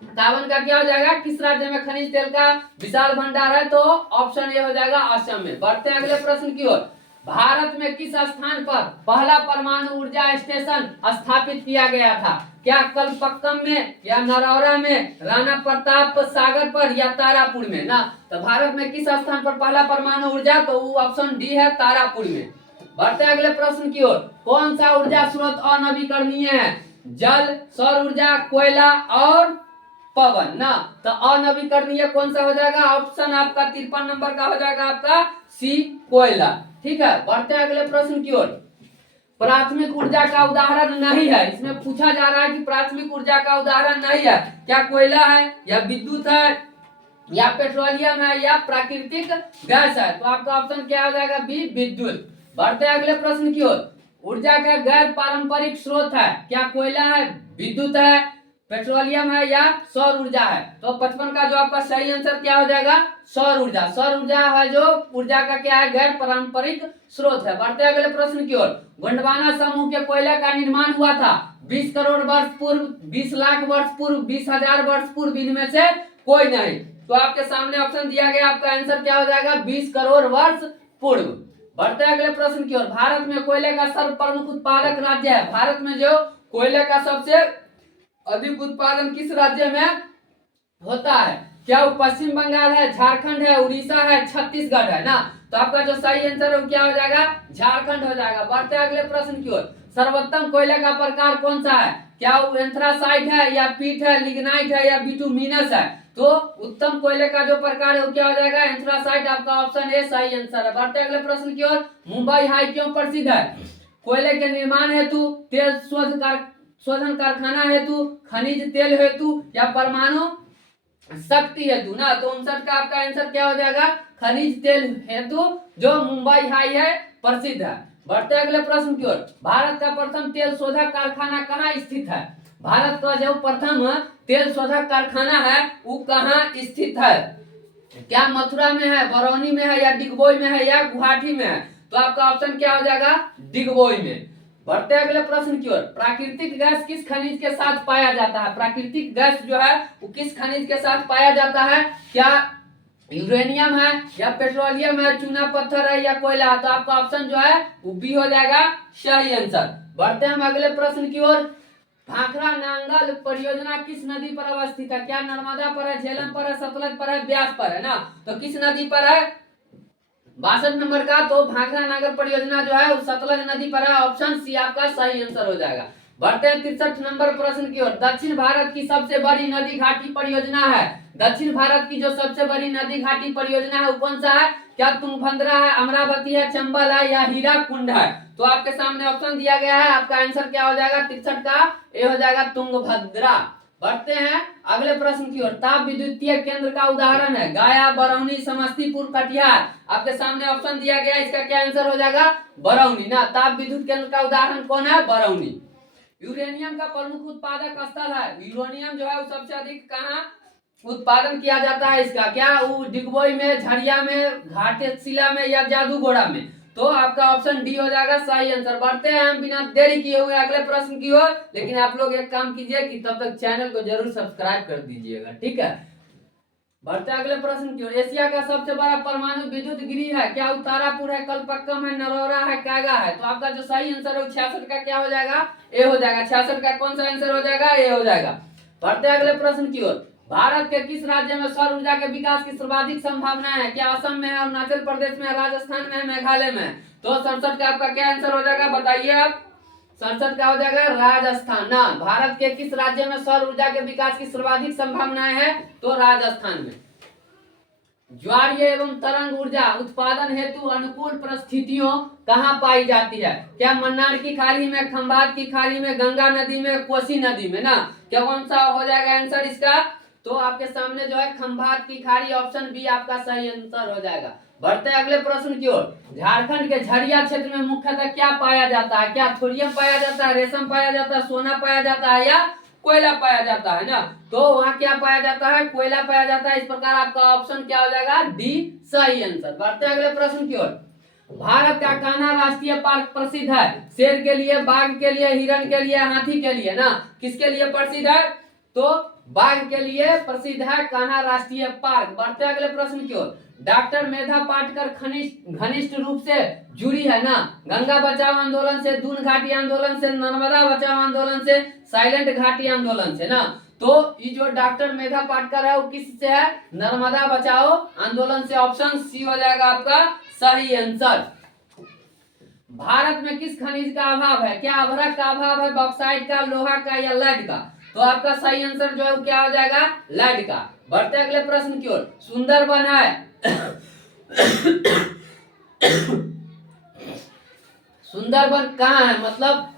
51 का क्या हो जाएगा? किस राज्य में खनिज तेल का विशाल भंडार है? तो ऑप्शन ए हो जाएगा असम में। बढ़ते हैं अगले प्रश्न की ओर। भारत में किस स्थान पर पहला परमाणु ऊर्जा स्टेशन स्थापित किया गया था? क्या कलपक्कम में या नरौरा में, राणा प्रताप सागर पर या तारापुर में ना? तो भारत में किस स्थान पर पहला परमाणु ऊर्जा? तो ऑप्शन डी है तारापुर में। बढ़ते अगले प्रश्न की ओर। कौन सा ऊर्जा स्रोत अनवीकरणीय है? जल, सौर ऊर्जा, कोयला और पवन ना? तो अनवीकरणीय कौन सा हो जाएगा? ऑप्शन आपका 53 नंबर का हो जाएगा आपका सी, कोयला। ठीक है। बढ़ते हैं अगले प्रश्न की ओर। प्राथमिक ऊर्जा का उदाहरण नहीं है, इसमें पूछा जा रहा है कि प्राथमिक ऊर्जा का उदाहरण नहीं है, क्या कोयला है या विद्युत है या पेट्रोलियम है या प्राकृतिक गैस है? तो आपका ऑप्शन क्या हो जाएगा? बी, विद्युत। बढ़ते हैं अगले प्रश्न की ओर। ऊर्जा का गैर पारंपरिक स्रोत है, क्या कोयला है, विद्युत है, पेट्रोलियम है या सौर ऊर्जा है? तो 55 का जो आपका सही आंसर क्या हो जाएगा? सौर ऊर्जा। सौर ऊर्जा है जो ऊर्जा का क्या है? गैर पारंपरिक स्रोत है। बढ़ते अगले प्रश्न की ओर। गोंडवाना समूह के कोयला का निर्माण हुआ था 20 करोड़ वर्ष पूर्व, 20 लाख वर्ष पूर्व, 20,000 वर्ष पूर्व, इनमें से कोई नहीं। तो आपके सामने ऑप्शन दिया गया, आपका आंसर क्या हो जाएगा? 20 करोड़ वर्ष पूर्व। बढ़ते अगले प्रश्न की ओर। भारत में कोयले का सर्व प्रमुख उत्पादक राज्य है? भारत में जो कोयले का सबसे अधिक उत्पादन किस राज्य में होता है? क्या वो पश्चिम बंगाल है, झारखंड है, उड़ीसा है, छत्तीसगढ़ है ना? तो आपका जो सही आंसर है वो क्या हो जाएगा? झारखंड हो जाएगा। बढ़ते अगले प्रश्न की ओर। सर्वोत्तम कोयले का प्रकार कौन सा है? क्या वो एंथ्रासाइट है या पीट है, लिग्नाइट है या बिटुमिनस है? तो उत्तम कोयले का जो प्रकार है वो क्या हो जाएगा? एंथ्रासाइट। आपका ऑप्शन ए सही आंसर है। बढ़ते अगले प्रश्न की ओर। मुंबई हाई क्यों प्रसिद्ध है? कोयले के निर्माण हेतु, तेल शोधन कारखाना हेतु, खनिज तेल हेतु या परमाणु शक्ति हेतु ना? तो 59 का आपका आंसर क्या हो जाएगा? खनिज तेल हेतु जो मुंबई हाई है प्रसिद्ध है। बढ़ते अगले प्रश्न की ओर। भारत का प्रथम तेल शोधक कारखाना कहाँ स्थित है? भारत का जो प्रथम तेल शोधक कारखाना है वो कहाँ स्थित है? क्या मथुरा में है, बरौनी में है या डिगबोई में है या गुवाहाटी में है? तो आपका ऑप्शन क्या हो जाएगा? डिगबोई में। बढ़ते अगले प्रश्न की ओर। प्राकृतिक गैस किस खनिज के साथ पाया जाता है? प्राकृतिक गैस जो है वो किस खनिज के साथ पाया जाता है? क्या यूरेनियम है या पेट्रोलियम है, चूना पत्थर है या कोयला? तो आपका ऑप्शन जो है वो बी हो जाएगा सही आंसर। बढ़ते हम अगले प्रश्न की ओर। भाखड़ा नांगल परियोजना किस नदी पर अवस्थित है? क्या नर्मदा पर है, झेलम पर है, सतलज पर है, ब्यास पर है ना? तो किस नदी पर है? 62 नंबर का। तो भाखड़ा नांगल परियोजना जो है वो सतलज नदी पर है। ऑप्शन सी आपका सही आंसर हो जाएगा। बढ़ते हैं 63 नंबर प्रश्न की ओर। दक्षिण भारत की सबसे बड़ी नदी घाटी परियोजना है? दक्षिण भारत की जो सबसे बड़ी नदी घाटी परियोजना है वो कौन सा है? क्या तुंगभद्रा है, अमरावती है, चंबल है या हीराकुंड है? तो आपके सामने ऑप्शन दिया गया है, आपका आंसर क्या हो जाएगा? 63 का ए हो जाएगा तुंगभद्रा। बढ़ते हैं अगले प्रश्न की ओर। ताप विद्युतीय केंद्र का उदाहरण है? गया, बरौनी, समस्तीपुर, कटिहार। आपके सामने ऑप्शन दिया गया, इसका क्या आंसर हो जाएगा? बरौनी ना? ताप विद्युत केंद्र का उदाहरण कौन है? बरौनी। यूरेनियम का प्रमुख उत्पादक स्थल है? यूरेनियम जो है वो सबसे अधिक कहाँ उत्पादन किया जाता है इसका? क्या वो डिगबोई में, झरिया में, घाटशिला में या जादूगोड़ा में? तो आपका ऑप्शन डी हो जाएगा सही आंसर। बढ़ते हैं हम बिना देरी किए हुए अगले प्रश्न की ओर। लेकिन आप लोग एक काम कीजिए कि तब तक चैनल को जरूर सब्सक्राइब कर दीजिएगा, ठीक है। बढ़ते अगले प्रश्न की ओर। एशिया का सबसे बड़ा परमाणु विद्युत गृह है? क्या वो तारापुर है, कलपक्कम है, नरोरा है, कागा है? तो आपका जो सही आंसर है 66 का क्या हो जाएगा? ए हो जाएगा। 66 का कौन सा आंसर हो जाएगा? ए हो जाएगा। बढ़ते अगले प्रश्न की ओर। भारत के किस राज्य में सौर ऊर्जा के विकास की सर्वाधिक संभावनाएं है? क्या असम में है, अरुणाचल प्रदेश में, राजस्थान में, मेघालय में? तो 67 का आपका क्या आंसर हो जाएगा बताइए आप? 67 का हो जाएगा राजस्थान ना। भारत के किस राज्य में सौर ऊर्जा के विकास की सर्वाधिक संभावनाएं है? तो राजस्थान में। ज्वारीय एवं तरंग ऊर्जा उत्पादन हेतु अनुकूल परिस्थितियों कहाँ पाई जाती है? क्या मन्नार की खाड़ी में, खंभात की खाड़ी में, गंगा नदी में, कोसी नदी में ना? क्या कौन सा हो जाएगा आंसर इसका? तो आपके सामने जो है खंभात की खाड़ी, ऑप्शन बी आपका सही आंसर हो जाएगा। बढ़ते अगले प्रश्न की ओर। झारखंड के झरिया क्षेत्र में मुख्यतः क्या पाया जाता है? क्या थोरियम पाया जाता है, रेशम पाया जाता है, सोना पाया जाता है या कोयला पाया जाता है ना? तो वहां क्या पाया जाता है? कोयला पाया जाता है। इस प्रकार आपका ऑप्शन क्या हो जाएगा? डी सही आंसर। बढ़ते अगले प्रश्न की ओर। भारत का कान्हा राष्ट्रीय पार्क प्रसिद्ध है? शेर के लिए, बाघ के लिए, हिरण के लिए, हाथी के लिए ना? किसके लिए प्रसिद्ध है? तो बाघ के लिए प्रसिद्ध है कान्हा राष्ट्रीय पार्क। बढ़ते अगले प्रश्न की ओर। डॉक्टर मेधा पाटकर घनिष्ठ रूप से जुड़ी है ना? गंगा बचाओ आंदोलन से, दून घाटी आंदोलन से, नर्मदा बचाओ आंदोलन से, साइलेंट घाटी आंदोलन से ना? तो ये जो डॉक्टर मेधा पाटकर है वो किस से है? नर्मदा बचाओ आंदोलन से। ऑप्शन सी हो जाएगा आपका सही आंसर। भारत में किस खनिज का अभाव है? क्या अभ्रक का अभाव है, बॉक्साइट का, लोहा का या लेड का? तो आपका सही आंसर जो है क्या हो जाएगा? लेड का। बढ़ते अगले प्रश्न की ओर। सुंदरबन है सुंदरबन कहाँ है? मतलब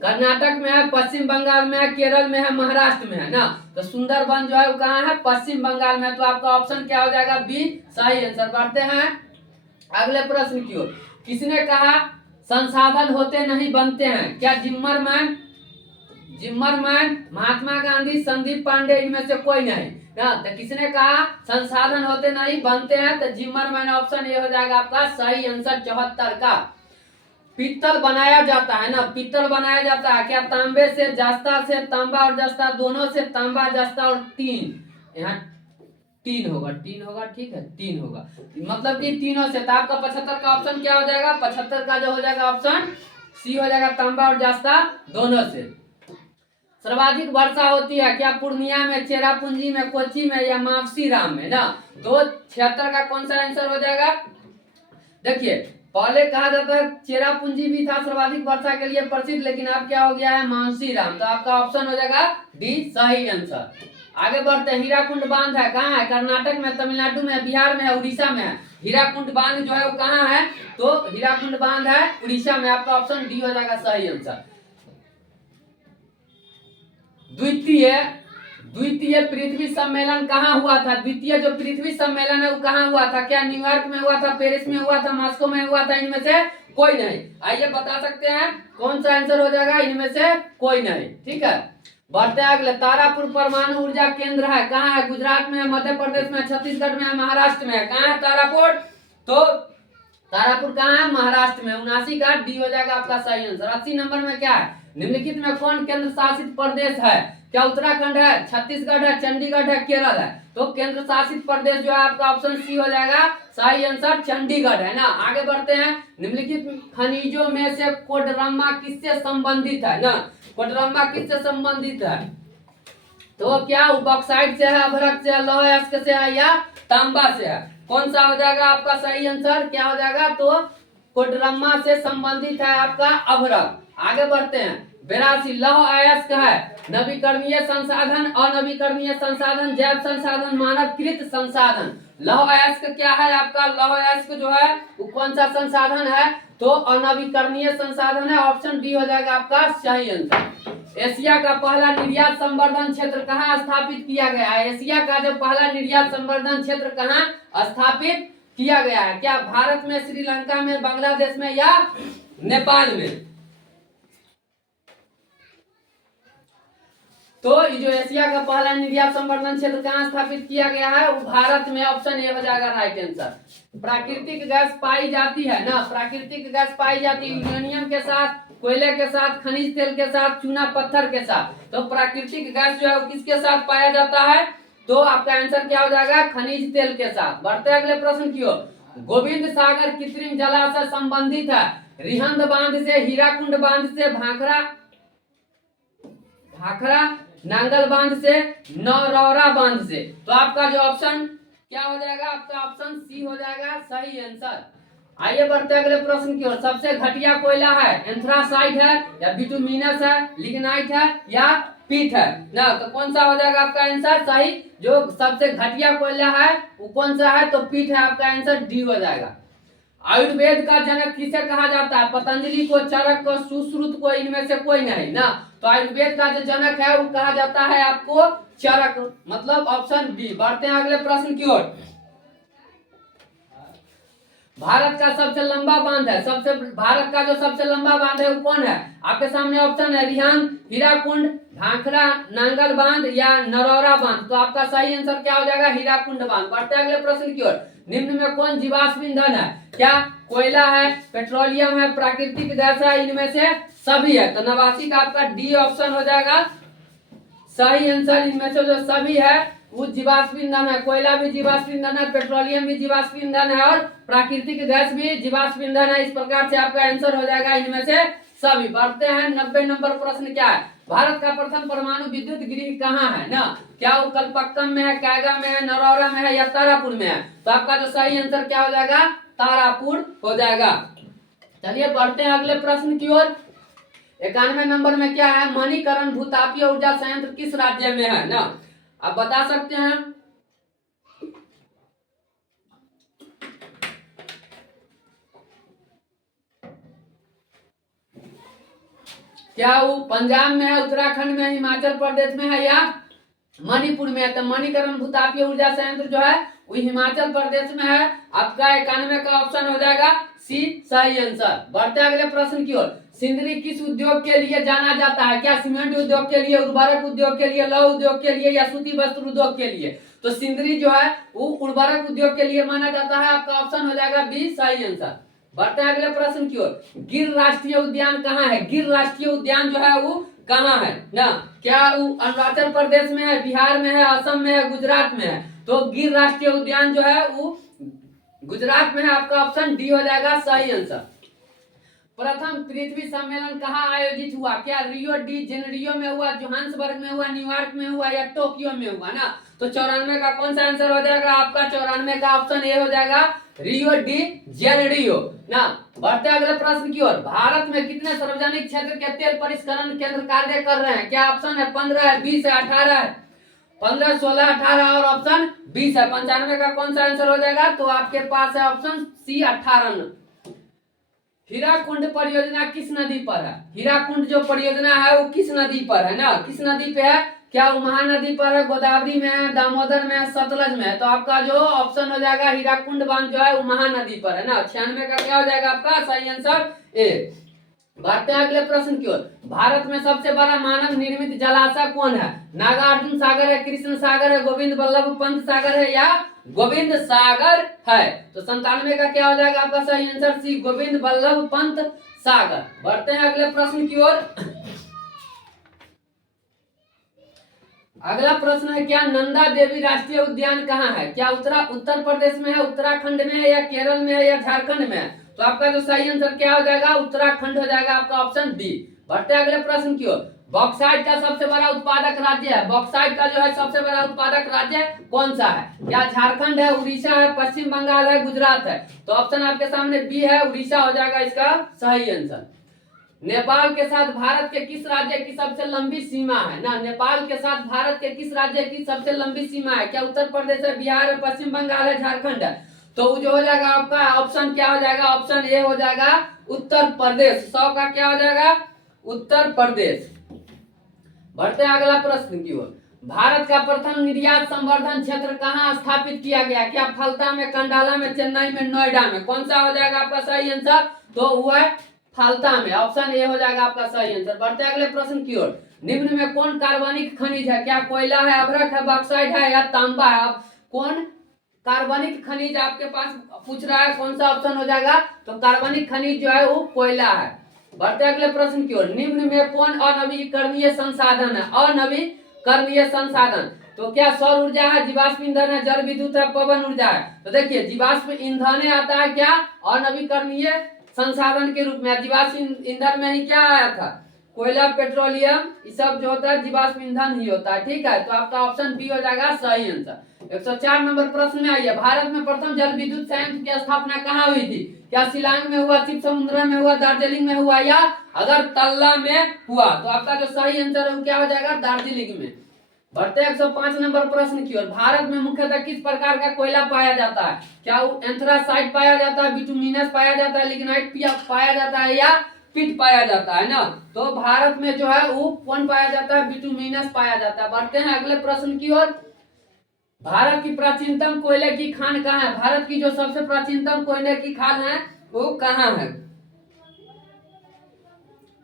कर्नाटक में है, पश्चिम बंगाल में है, केरल में है, महाराष्ट्र में है ना? तो सुंदरबन जो है वो कहाँ है? पश्चिम बंगाल में। तो आपका ऑप्शन क्या हो जाएगा? बी सही आंसर। बढ़ते हैं अगले प्रश्न की ओर। किसने कहा संसाधन होते नहीं बनते हैं? क्या जिम्मरमैन, महात्मा गांधी, संदीप पांडे, इनमें से कोई नहीं ना? तो किसने कहा संसाधन होते नहीं बनते हैं? तो जिम्मरमैन। ऑप्शन ये हो जाएगा आपका सही आंसर 74 का। पीतल बनाया जाता है ना? पीतल बनाया जाता है क्या तांबे से, जस्ता से, तांबा और जस्ता दोनों से, तांबा, जस्ता और तीन, यहाँ तीन होगा, ठीक है, तीन होगा, मतलब कि तीनों से। तो आपका 75 का ऑप्शन क्या हो जाएगा? 75 का जो हो जाएगा ऑप्शन सी हो जाएगा, तांबा और जस्ता दोनों से। सर्वाधिक वर्षा होती है क्या पूर्णिया में, चेरापूंजी में, कोच्चि में या मावसीराम में ना? तो 76 का कौन सा आंसर हो जाएगा? देखिए पहले कहा जाता है चेरापूंजी भी था सर्वाधिक वर्षा के लिए प्रसिद्ध, लेकिन अब क्या हो गया है? मावसीराम। तो आपका ऑप्शन हो जाएगा डी सही आंसर। आगे बढ़ते हैं। हीराकुंड बांध है कहाँ है? कर्नाटक में, तमिलनाडु में, बिहार में है, उड़ीसा में है? हीराकुंड बांध जो है वो कहाँ है? तो हीराकुंड बांध है उड़ीसा में। आपका ऑप्शन डी हो जाएगा सही आंसर। द्वितीय पृथ्वी सम्मेलन कहाँ हुआ था? द्वितीय जो पृथ्वी सम्मेलन है वो कहाँ हुआ था? क्या न्यूयॉर्क में हुआ था, पेरिस में हुआ था, मॉस्को में हुआ था? इनमें से कोई नहीं। आइए बता सकते हैं कौन सा आंसर हो जाएगा? इनमें से कोई नहीं, ठीक है। बढ़ते अगले। तारापुर परमाणु ऊर्जा केंद्र है कहाँ है? गुजरात में है, मध्य प्रदेश में, छत्तीसगढ़ में है, महाराष्ट्र में है? कहाँ है तारापुर? तो तारापुर कहाँ है? महाराष्ट्र में। 79 का डी हो जाएगा आपका सही आंसर। 80 नंबर में क्या है? निम्नलिखित में कौन केंद्र शासित प्रदेश है? क्या उत्तराखंड है, छत्तीसगढ़ है, चंडीगढ़ है, केरल है? तो केंद्र शासित प्रदेश जो है आपका ऑप्शन सी हो जाएगा सही आंसर, चंडीगढ़ है ना। आगे बढ़ते हैं। निम्नलिखित खनिजों में से कोडरम्मा किससे संबंधित है ना? कोडरम्मा किससे संबंधित है? तो क्या बॉक्साइट से है, अभ्रक से है, लौह अयस्क से है या तांबा से है? कौन सा हो जाएगा आपका सही आंसर? क्या हो जाएगा? तो कोडरम्मा से संबंधित है आपका अभ्रक। आगे बढ़ते हैं। 82 लौह अयस्क है नवीकरणीय संसाधन, अनवीकरणीय संसाधन, जैव संसाधन, मानवकृत संसाधन। लौह अयस्क क्या है आपका? लौह अयस्क जो है वो कौन सा संसाधन है? तो अनवीकरणीय संसाधन है। ऑप्शन डी हो जाएगा आपका सही आंसर। एशिया का पहला निर्यात संवर्धन क्षेत्र कहाँ स्थापित किया गया है? एशिया का जो पहला निर्यात संवर्धन क्षेत्र कहाँ स्थापित किया गया है? क्या भारत में, श्रीलंका में, बांग्लादेश में या नेपाल में? तो ये जो एशिया का पहला निर्यात संवर्धन क्षेत्र कहाँ स्थापित किया गया है, वो भारत में। ऑप्शन ए हो जाएगा राइट आंसर। प्राकृतिक गैस पाई जाती है ना, प्राकृतिक गैस पाई जाती है यूरेनियम के साथ, कोयले के साथ, खनिज तेल के साथ, चूना पत्थर के साथ। तो प्राकृतिक गैस जो है वो किसके साथ पाया जाता है, तो आपका आंसर क्या हो जाएगा, खनिज तेल के साथ। बढ़ते अगले प्रश्न की ओर। गोविंद सागर कृत्रिम जलाशय संबंधित है रिहंद बांध से, हीराकुंड बांध से, भाखड़ा नांगल बांध से, नौरौरा बांध से। तो आपका जो ऑप्शन क्या हो जाएगा, आपका ऑप्शन सी हो जाएगा सही आंसर। आइए बढ़ते अगले प्रश्न की ओर। सबसे घटिया कोयला है, एंथ्रासाइट है या बिटुमिनस है, लिग्नाइट है या पीट है ना, तो कौन सा हो जाएगा आपका आंसर सही। जो सबसे घटिया कोयला है वो कौन सा है, तो पीट है। आपका आंसर डी हो जाएगा। आयुर्वेद का जनक किसे कहा जाता है, पतंजलि को, चरक को, सुश्रुत को, इनमें से कोई नहीं ना। तो आयुर्वेद का जो जनक है वो कहा जाता है आपको चरक, मतलब ऑप्शन बी। बढ़ते हैं अगले प्रश्न की ओर। भारत का सबसे लंबा बांध है, भारत का जो सबसे लंबा बांध है वो कौन है, आपके सामने ऑप्शन है रिहंद, हीराकुंड, भाखड़ा नांगल बांध या नरौरा बांध। तो आपका सही आंसर क्या हो जाएगा, हीराकुंड बांध। बढ़ते हैं अगले प्रश्न की ओर। निम्न में कौन जीवाश्म ईंधन है, क्या कोयला है, पेट्रोलियम है, प्राकृतिक गैस है, इनमें से सभी है। तो 89 का आपका डी ऑप्शन हो जाएगा सही आंसर। इनमें से जो सभी है वो जीवाश्म ईंधन है। कोयला भी जीवाश्म ईंधन है, पेट्रोलियम भी जीवाश्म ईंधन है और प्राकृतिक गैस भी जीवाश्म ईंधन है। इस प्रकार से आपका आंसर हो जाएगा इनमें से सभी। बढ़ते हैं 90 नंबर प्रश्न क्या है, भारत का प्रथम परमाणु विद्युत गृह कहाँ है ना, क्या वो कलपक्कम में है, कैगा में है, नरौरा में है या तारापुर में है। तो आपका जो सही आंसर क्या हो जाएगा, तारापुर हो जाएगा। चलिए बढ़ते हैं अगले प्रश्न की ओर। 91 नंबर में क्या है, मणिकरण भूतापीय ऊर्जा संयंत्र किस राज्य में है ना, आप बता सकते हैं। क्या वो पंजाब में है, उत्तराखंड में, हिमाचल प्रदेश में है या मणिपुर में है। तो मणिकरण भूतापीय ऊर्जा संयंत्र जो है वो हिमाचल प्रदेश में है। आपका 91 का ऑप्शन हो जाएगा सी सही आंसर। बढ़ते अगले प्रश्न की ओर। सिंदरी किस उद्योग के लिए जाना जाता है, क्या सीमेंट उद्योग के लिए, उर्वरक उद्योग के लिए, लौह उद्योग के लिए या सूती वस्त्र उद्योग के लिए। तो सिंदरी जो है वो उर्वरक उद्योग के लिए माना जाता है। आपका ऑप्शन हो जाएगा बी सही आंसर। बढ़ते हैं अगले प्रश्न की ओर। गिर राष्ट्रीय उद्यान कहाँ है, गिर राष्ट्रीय उद्यान जो है वो कहाँ है ना, क्या वो अरुणाचल प्रदेश में है, बिहार में है, असम में है, गुजरात में है। तो गिर राष्ट्रीय उद्यान जो है वो गुजरात में है। आपका ऑप्शन डी हो जाएगा सही आंसर। प्रथम पृथ्वी सम्मेलन कहाँ आयोजित हुआ, क्या रियो डी जेनेरियो में हुआ, जोहान्सबर्ग में हुआ, न्यूयॉर्क में हुआ या टोक्यो में हुआ ना। तो 94 का कौन सा आंसर हो जाएगा, आपका 94 का ऑप्शन ए हो जाएगा रियो डी जेनेरियो ना। बढ़ते अगले प्रश्न की ओर। भारत में कितने सार्वजनिक क्षेत्र के तेल परिष्करण केंद्र कार्य कर रहे हैं, क्या ऑप्शन है 15 है, 20 है, 18 है, 15, 16, 18 और ऑप्शन 20 है। 95 का कौन सा आंसर हो जाएगा, तो आपके पास है ऑप्शन सी 18। हीराकुंड परियोजना किस नदी पर है, हीराकुंड जो परियोजना है वो किस नदी पर है ना, किस नदी पे है, क्या वो महानदी पर है, गोदावरी में है, दामोदर में है, सतलज में है। तो आपका जो ऑप्शन हो जाएगा हीराकुंड बांध जो है वो महानदी पर है ना। 96 का क्या हो जाएगा आपका सही आंसर ए। बढ़ते हैं अगले प्रश्न की ओर। भारत में सबसे बड़ा मानव निर्मित जलाशय कौन है, नागार्जुन सागर है, कृष्ण सागर है, गोविंद बल्लभ पंत सागर है या गोविंद सागर है। तो 97 का क्या हो जाएगा आपका सही आंसर सी गोविंद बल्लभ पंत सागर। बढ़ते हैं अगले प्रश्न की ओर। अगला प्रश्न है, क्या नंदा देवी राष्ट्रीय उद्यान कहाँ है, क्या उत्तर प्रदेश में है, उत्तराखंड में है या केरल में है या झारखंड में है। तो आपका जो सही आंसर क्या हो जाएगा, उत्तराखंड हो जाएगा। आपका ऑप्शन बी। बढ़ते अगले प्रश्न की ओर। बॉक्साइट का सबसे बड़ा उत्पादक राज्य है, बॉक्साइट का जो है सबसे बड़ा उत्पादक राज्य कौन सा है, क्या झारखंड है, उड़ीसा है, पश्चिम बंगाल है, गुजरात है। तो ऑप्शन आपके सामने बी है, उड़ीसा हो जाएगा इसका सही आंसर। नेपाल के साथ भारत के किस राज्य की सबसे लंबी सीमा है ना, नेपाल के साथ भारत के किस राज्य की सबसे लंबी सीमा है, क्या उत्तर प्रदेश है, बिहार है, पश्चिम बंगाल है, झारखंड है। तो जो हो जाएगा आपका ऑप्शन क्या हो जाएगा, ऑप्शन ए हो जाएगा उत्तर प्रदेश। 100 का क्या हो जाएगा उत्तर प्रदेश। बढ़ते हैं अगला प्रश्न की ओर। भारत का प्रथम निर्यात संवर्धन क्षेत्र कहाँ स्थापित किया गया, क्या फलता में, कंडाला में, चेन्नई में, नोएडा में। कौन सा हो जाएगा आपका सही आंसर, तो वो है फाल्ता में। ऑप्शन ए हो जाएगा आपका सही आंसर। बढ़ते अगले प्रश्न की ओर। निम्न में कौन कार्बनिक खनिज है? क्या कोयला है, अभ्रक है, बॉक्साइट है या तांबा है? अब कौन कार्बनिक खनिज आपके पास पूछ रहा है, कौन सा ऑप्शन हो जाएगा? तो कार्बनिक खनिज जो है वो कोयला है। बढ़ते अगले प्रश्न की ओर। निम्न में कौन अनवीकरणीय संसाधन है? अनवीकरणीय संसाधन तो क्या सौर ऊर्जा है, जीवाश्म ईंधन है, जल विद्युत है, पवन ऊर्जा है? तो देखिए जीवाश्म ईंधन आता है क्या अनवीकरणीय संसाधन के रूप में। जीवाश्म ईंधन में ही क्या आया था? कोयला, पेट्रोलियम, ये सब जो होता है जीवाश्म ईंधन ही होता है। ठीक है, तो आपका ऑप्शन बी हो जाएगा सही आंसर। 104 नंबर प्रश्न में आइए। भारत में प्रथम जल विद्युत संयंत्र की स्थापना कहाँ हुई थी? क्या शिलांग में हुआ, शिव समुद्र में हुआ, दार्जिलिंग में हुआ या अगरतला में हुआ? तो आपका जो सही आंसर है वो क्या हो जाएगा? दार्जिलिंग में। बढ़ते 105 नंबर प्रश्न की ओर। भारत में मुख्यतः किस प्रकार का कोयला पाया जाता है? क्या वो एंथ्रासाइट पाया जाता है, बिटुमिनस पाया जाता है, लिग्नाइट पाया जाता है या पिट पाया जाता है ना? तो भारत में जो है वो कौन पाया जाता है? बिटुमिनस पाया जाता है। बढ़ते हैं अगले प्रश्न की ओर। भारत की प्राचीनतम कोयले की खान कहाँ है? भारत की जो सबसे प्राचीनतम कोयले की खान है वो कहाँ है?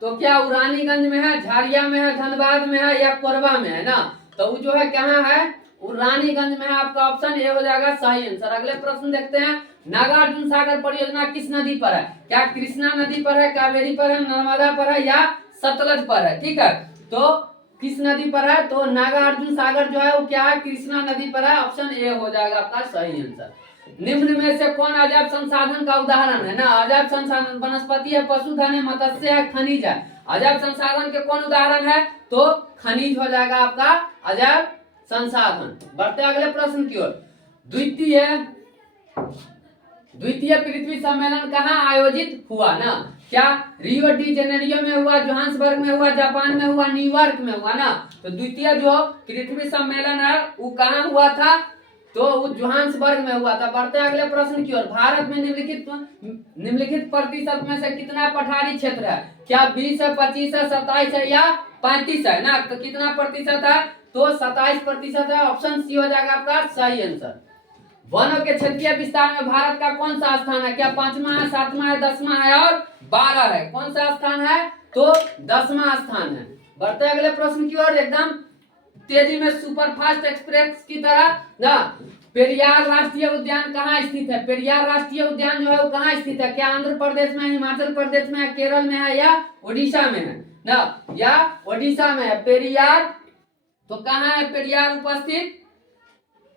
तो क्या रानीगंज में है, झारिया में है, धनबाद में है या कोरबा में है ना? तो वो जो है कहाँ है? वो रानीगंज में है। आपका ऑप्शन ए हो जाएगा सही आंसर। अगले प्रश्न देखते हैं। नागार्जुन सागर परियोजना किस नदी पर है? क्या कृष्णा नदी पर है, कावेरी पर है, नर्मदा पर है या सतलज पर है? ठीक है, तो किस नदी पर है? तो नागार्जुन सागर जो है वो क्या है? कृष्णा नदी पर है। ऑप्शन ए हो जाएगा आपका सही आंसर। निम्न में से कौन अजैब संसाधन का उदाहरण है ना? अजैब संसाधन वनस्पति है, पशुधन है, मत्स्य है, खनिज है। अजैब संसाधन के कौन उदाहरण है? तो खनिज हो जाएगा आपका अजैब संसाधन। बढ़ते अगले प्रश्न की ओर। द्वितीय पृथ्वी सम्मेलन कहाँ आयोजित हुआ ना? क्या रियो डी जेनेरियो में हुआ, जोहान्सबर्ग में हुआ, जापान में हुआ, न्यूयॉर्क में हुआ ना? तो द्वितीय जो पृथ्वी सम्मेलन है वो कहाँ हुआ था? तो वो जोहान्सबर्ग में हुआ था। बढ़ते अगले प्रश्न की ओर। भारत में निम्नलिखित प्रतिशत में से कितना पठारी क्षेत्र है? क्या 20 है, 25 है, 27 है या 35 है ना? तो कितना प्रतिशत है? तो 27% है। ऑप्शन सी हो जाएगा आपका सही आंसर। वनों के क्षेत्रीय विस्तार में भारत का कौन सा स्थान है? क्या 5वां है, 7वां है, 10वां है और 12 है? कौन सा स्थान है? तो 10वां स्थान है। बढ़ते अगले प्रश्न की ओर। एकदम तेजी में सुपरफास्ट एक्सप्रेस की तरह ना। पेरियार राष्ट्रीय उद्यान कहाँ स्थित है? पेरियार राष्ट्रीय उद्यान जो है वो कहाँ स्थित है? क्या आंध्र प्रदेश में, हिमाचल प्रदेश में, केरल में है या ओडिशा में है ना? या ओडिशा में है पेरियार। तो कहाँ है पेरियार उपस्थित?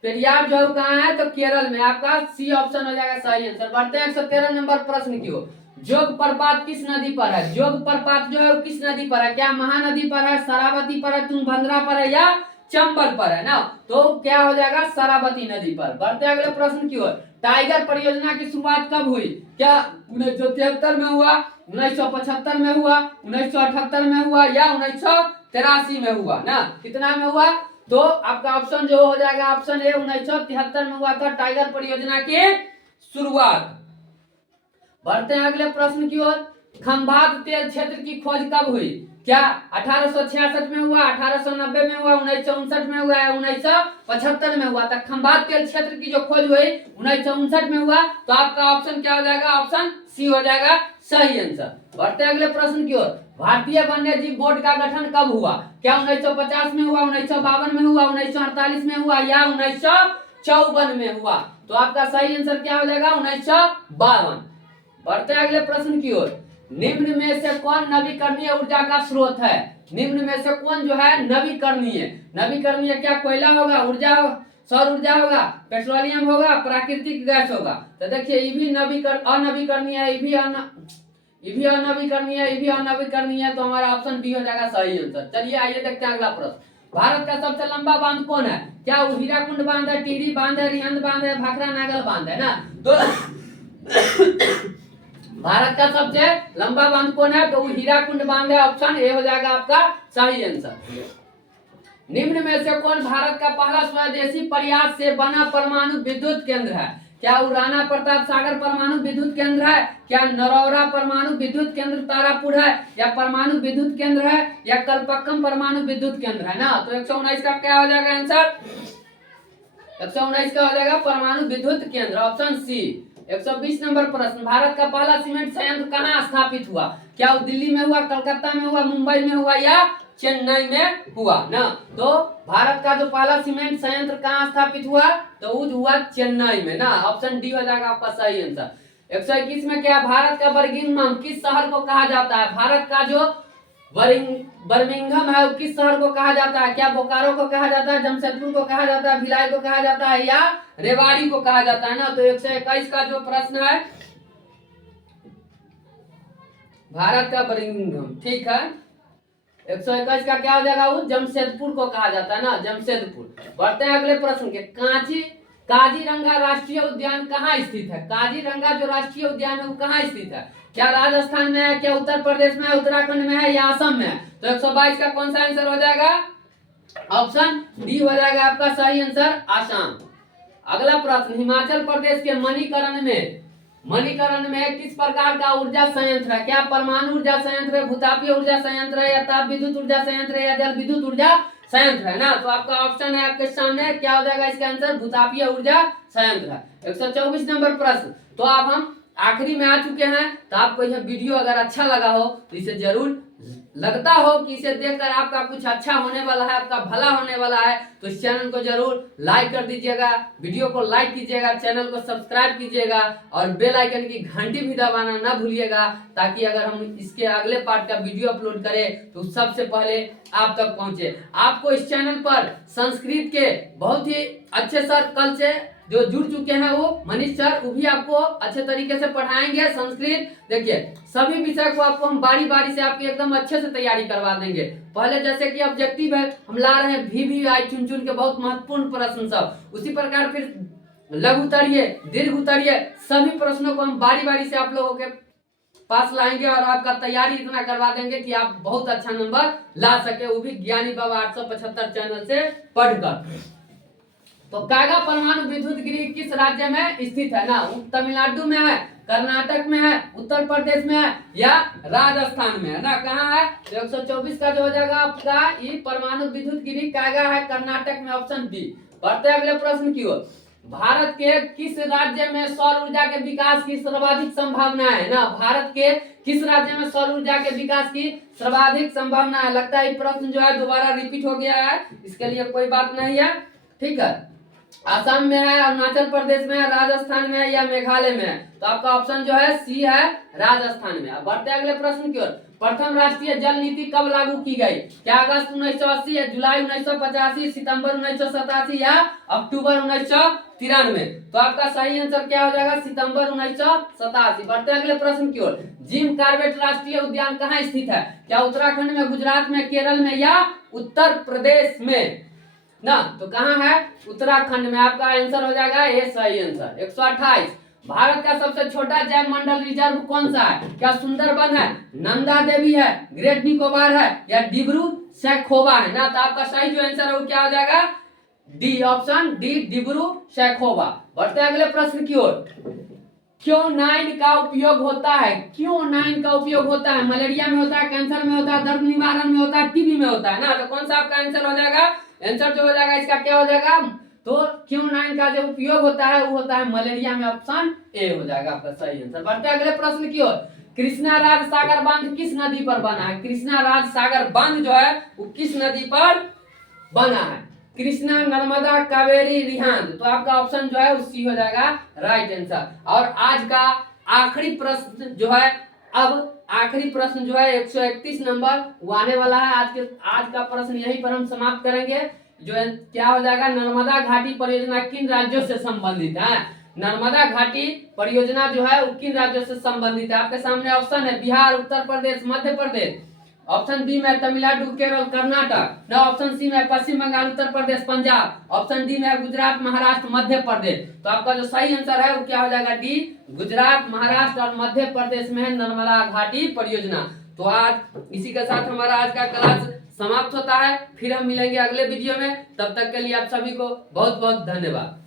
पेरियार जो कहाँ है? तो केरल में। आपका सी ऑप्शन हो जाएगा सही आंसर। बढ़ते हैं 113 नंबर प्रश्न की ओर। जोग प्रपात किस नदी पर है? जोग प्रपात जो है वो किस नदी पर है? क्या महानदी पर है, शरावती पर है, तुंगभद्रा पर है या चंबल पर है ना? तो क्या हो जाएगा? शरावती नदी पर। बढ़ते अगले प्रश्न की ओर। टाइगर परियोजना की शुरुआत कब हुई? क्या 1973 में हुआ, 1975 में हुआ, 1978 में हुआ या 1983 में हुआ ना? कितना में हुआ? तो आपका ऑप्शन जो हो जाएगा ऑप्शन ए 1973 में हुआ था टाइगर परियोजना की शुरुआत। बढ़ते हैं अगले प्रश्न की ओर। खंभात तेल क्षेत्र की खोज कब हुई? क्या 1866 में हुआ, 1890 में हुआ, 1959 में हुआ या 1975 में हुआ? था खंभात तेल क्षेत्र की जो खोज हुई 1959 में हुआ। तो आपका ऑप्शन क्या हो जाएगा? ऑप्शन सी हो जाएगा सही आंसर। बढ़ते अगले प्रश्न की ओर। भारतीय वन्य जीव बोर्ड का गठन कब हुआ? क्या 1950 में हुआ, 1952 में हुआ, 1948 में हुआ या 1954 में हुआ? तो आपका सही आंसर क्या हो जाएगा? 1952। बढ़ते अगले प्रश्न की ओर। निम्न में से कौन नवीकरणीय ऊर्जा का स्रोत है? निम्न में से कौन जो है नवीकरणीय? नवीकरणीय क्या कोयला होगा, ऊर्जा, सौर ऊर्जा होगा, पेट्रोलियम होगा, प्राकृतिक गैस होगा? तो देखिए ये भी अनवीकरणीय है, ये भी अनवीकरणीय है, ये भी अनवीकरणीय है। तो हमारा ऑप्शन बी हो जाएगा सही आंसर। चलिए आइए देखते हैं अगला प्रश्न। भारत का सबसे लंबा बांध कौन है? क्या वो हीराकुंड बांध है, टिहरी बांध है, रिहंद बांध है, भाखड़ा नागल बांध है ना? तो भारत का सबसे लंबा बांध कौन है? तो हीराकुंड बांध है। ऑप्शन ए हो जाएगा आपका सही आंसर। निम्न में से कौन भारत का पहला स्वदेशी प्रयास से बना परमाणु विद्युत केंद्र है? क्या वो राणा प्रताप सागर परमाणु विद्युत केंद्र है, क्या नरौरा परमाणु विद्युत केंद्र तारापुर है, या परमाणु विद्युत केंद्र है, या कलपक्कम परमाणु विद्युत केंद्र है ना? तो 119 का क्या हो जाएगा आंसर? 119 का हो जाएगा परमाणु विद्युत केंद्र। Option C. 120 नंबर प्रश्न। भारत का पहला सीमेंट संयंत्र कहाँ स्थापित हुआ? क्या वो दिल्ली में हुआ, कलकत्ता में हुआ, मुंबई में हुआ या चेन्नई में हुआ ना। तो भारत का जो पहला सीमेंट संयंत्र कहाँ स्थापित हुआ, तो वो हुआ चेन्नई में ना। ऑप्शन डी हो जाएगा आपका सही आंसर। 121 में क्या, भारत का बर्मिंघम किस शहर को कहा जाता है? भारत का जो बर्मिंघम है वो किस शहर को कहा जाता है? क्या बोकारो को कहा जाता है, जमशेदपुर को कहा जाता है, भिलाई को कहा जाता है, या रेवाड़ी को कहा जाता है ना। तो 121 का जो प्रश्न है भारत का बर्मिंघम, ठीक है। 121 का क्या हो जाएगा, वो जमशेदपुर को कहा जाता है ना, जमशेदपुर। बढ़ते हैं अगले प्रश्न के। काजीरंगा राष्ट्रीय उद्यान कहाँ स्थित है? काजीरंगा जो राष्ट्रीय उद्यान है वो कहाँ स्थित है? क्या राजस्थान में है, क्या उत्तर प्रदेश में है, उत्तराखंड में है, या असम में है? तो 122 का कौन सा आंसर हो जाएगा? ऑप्शन डी हो जाएगा आपका सही आंसर, आसाम। अगला प्रश्न, हिमाचल प्रदेश के मणिकरण में किस प्रकार का ऊर्जा संयंत्र है? क्या परमाणु ऊर्जा संयंत्र है, भूतापीय ऊर्जा संयंत्र है, या ताप विद्युत ऊर्जा संयंत्र है, या जल विद्युत ऊर्जा संयंत्र है ना। तो आपका ऑप्शन है आपके सामने, क्या हो जाएगा इसका आंसर? भूतापीय ऊर्जा संयंत्र है। 124 नंबर प्रश्न। तो अब हम आखिरी में आ चुके हैं। तो आपको यह वीडियो अगर अच्छा लगा हो तो इसे जरूर, लगता हो कि इसे देखकर आपका कुछ अच्छा होने वाला है, आपका भला होने वाला है, तो इस चैनल को जरूर लाइक कर दीजिएगा, वीडियो को लाइक कीजिएगा, चैनल को सब्सक्राइब कीजिएगा और बेल आइकन की घंटी भी दबाना ना भूलिएगा, ताकि अगर हम इसके अगले पार्ट का वीडियो अपलोड करें तो सबसे पहले आप तक पहुंचे। आपको इस चैनल पर संस्कृत के बहुत ही अच्छे सर कल से जो जुड़ चुके हैं, वो मनीष सर, वो भी आपको अच्छे तरीके से पढ़ाएंगे संस्कृत। देखिए सभी विषय को आपको हम बारी बारी से आपकी एकदम अच्छे से तैयारी करवा देंगे। पहले जैसे कि ऑब्जेक्टिव है हम ला रहे हैं VVI चुन के बहुत महत्वपूर्ण प्रश्न सब, उसी प्रकार फिर लघु उत्तरीय, दीर्घ उत्तरीय सभी प्रश्नों को हम बारी बारी से आप लोगों के पास लाएंगे और आपका तैयारी इतना करवा देंगे कि आप बहुत अच्छा नंबर ला सके, वो भी ज्ञानी बाबा 875 चैनल से पढ़कर। तो कागा परमाणु विद्युत गृह किस राज्य में स्थित है ना? तमिलनाडु में है, कर्नाटक में है, उत्तर प्रदेश में है, या राजस्थान में है ना। कहाँ है? 124 का जो हो जाएगा आपका ये परमाणु विद्युत गृह कागा है, कर्नाटक में, ऑप्शन बी। बढ़ते अगले प्रश्न की ओर। भारत के किस राज्य में सौर ऊर्जा के विकास की सर्वाधिक संभावना है ना? भारत के किस राज्य में सौर ऊर्जा के विकास की सर्वाधिक संभावना है? लगता है ये प्रश्न जो है दोबारा रिपीट हो गया है, इसके लिए कोई बात नहीं है, ठीक है। असम में है, अरुणाचल प्रदेश में है, राजस्थान में है, या मेघालय में है? तो आपका ऑप्शन जो है सी है, राजस्थान में। अब बढ़ते अगले प्रश्न की ओर। प्रथम राष्ट्रीय जल नीति कब लागू की गई? क्या अगस्त 1980, या जुलाई 1985, सितंबर 1987, या अक्टूबर 1993? तो आपका सही आंसर क्या हो जाएगा? सितंबर 1987। बढ़ते अगले प्रश्न की ओर। जिम कॉर्बेट राष्ट्रीय उद्यान कहाँ स्थित है? क्या उत्तराखंड में, गुजरात में, केरल में, या उत्तर प्रदेश में ना? तो कहाँ है? उत्तराखंड में। आपका आंसर हो जाएगा ये सही आंसर। 128। भारत का सबसे छोटा जैव मंडल रिजर्व कौन सा है? क्या सुंदरबन है, नंदा देवी है, ग्रेट निकोबार है, या डिब्रू सैखोवा है ना? तो आपका सही जो आंसर है वो क्या हो जाएगा? D, option D, Dibru Saikhowa. बढ़ते अगले प्रश्न की ओर। क्योनाइन का उपयोग होता है? क्योनाइन का उपयोग होता है? मलेरिया में होता है, कैंसर में होता है, दर्द निवारण में होता है, टीबी में होता है ना। तो कौन सा आपका आंसर हो जाएगा? आंसर जो हो जाएगा इसका क्या हो जाएगा? तो क्योनाइन का जो उपयोग होता है वो होता है मलेरिया में, ऑप्शन ए हो जाएगा आपका सही आंसर। बढ़ते अगले प्रश्न की ओर। कृष्णा राज सागर बांध किस नदी पर बना है? कृष्णा राज सागर बांध जो है वो किस नदी पर बना है? कृष्णा, नर्मदा, कावेरी, रिहांद? तो आपका ऑप्शन जो है वो सी हो जाएगा राइट आंसर। और आज का आखिरी प्रश्न जो है, अब आखिरी प्रश्न जो है 131 नंबर वो आने वाला है। आज का प्रश्न यहीं पर हम समाप्त करेंगे। जो क्या हो जाएगा? नर्मदा घाटी परियोजना किन राज्यों से संबंधित है? नर्मदा घाटी परियोजना जो है वो किन राज्यों से संबंधित है? आपके सामने ऑप्शन है बिहार, उत्तर प्रदेश, मध्य प्रदेश। ऑप्शन बी में तमिलनाडु, केरल, कर्नाटक ना। ऑप्शन सी में पश्चिम बंगाल, उत्तर प्रदेश, पंजाब। ऑप्शन डी में गुजरात, महाराष्ट्र, मध्य प्रदेश। तो आपका जो सही आंसर है वो क्या हो जाएगा? डी, गुजरात, महाराष्ट्र और मध्य प्रदेश में है नर्मदा घाटी परियोजना। तो आज इसी के साथ हमारा आज का क्लास समाप्त होता है। फिर हम मिलेंगे अगले वीडियो में। तब तक के लिए आप सभी को बहुत बहुत धन्यवाद।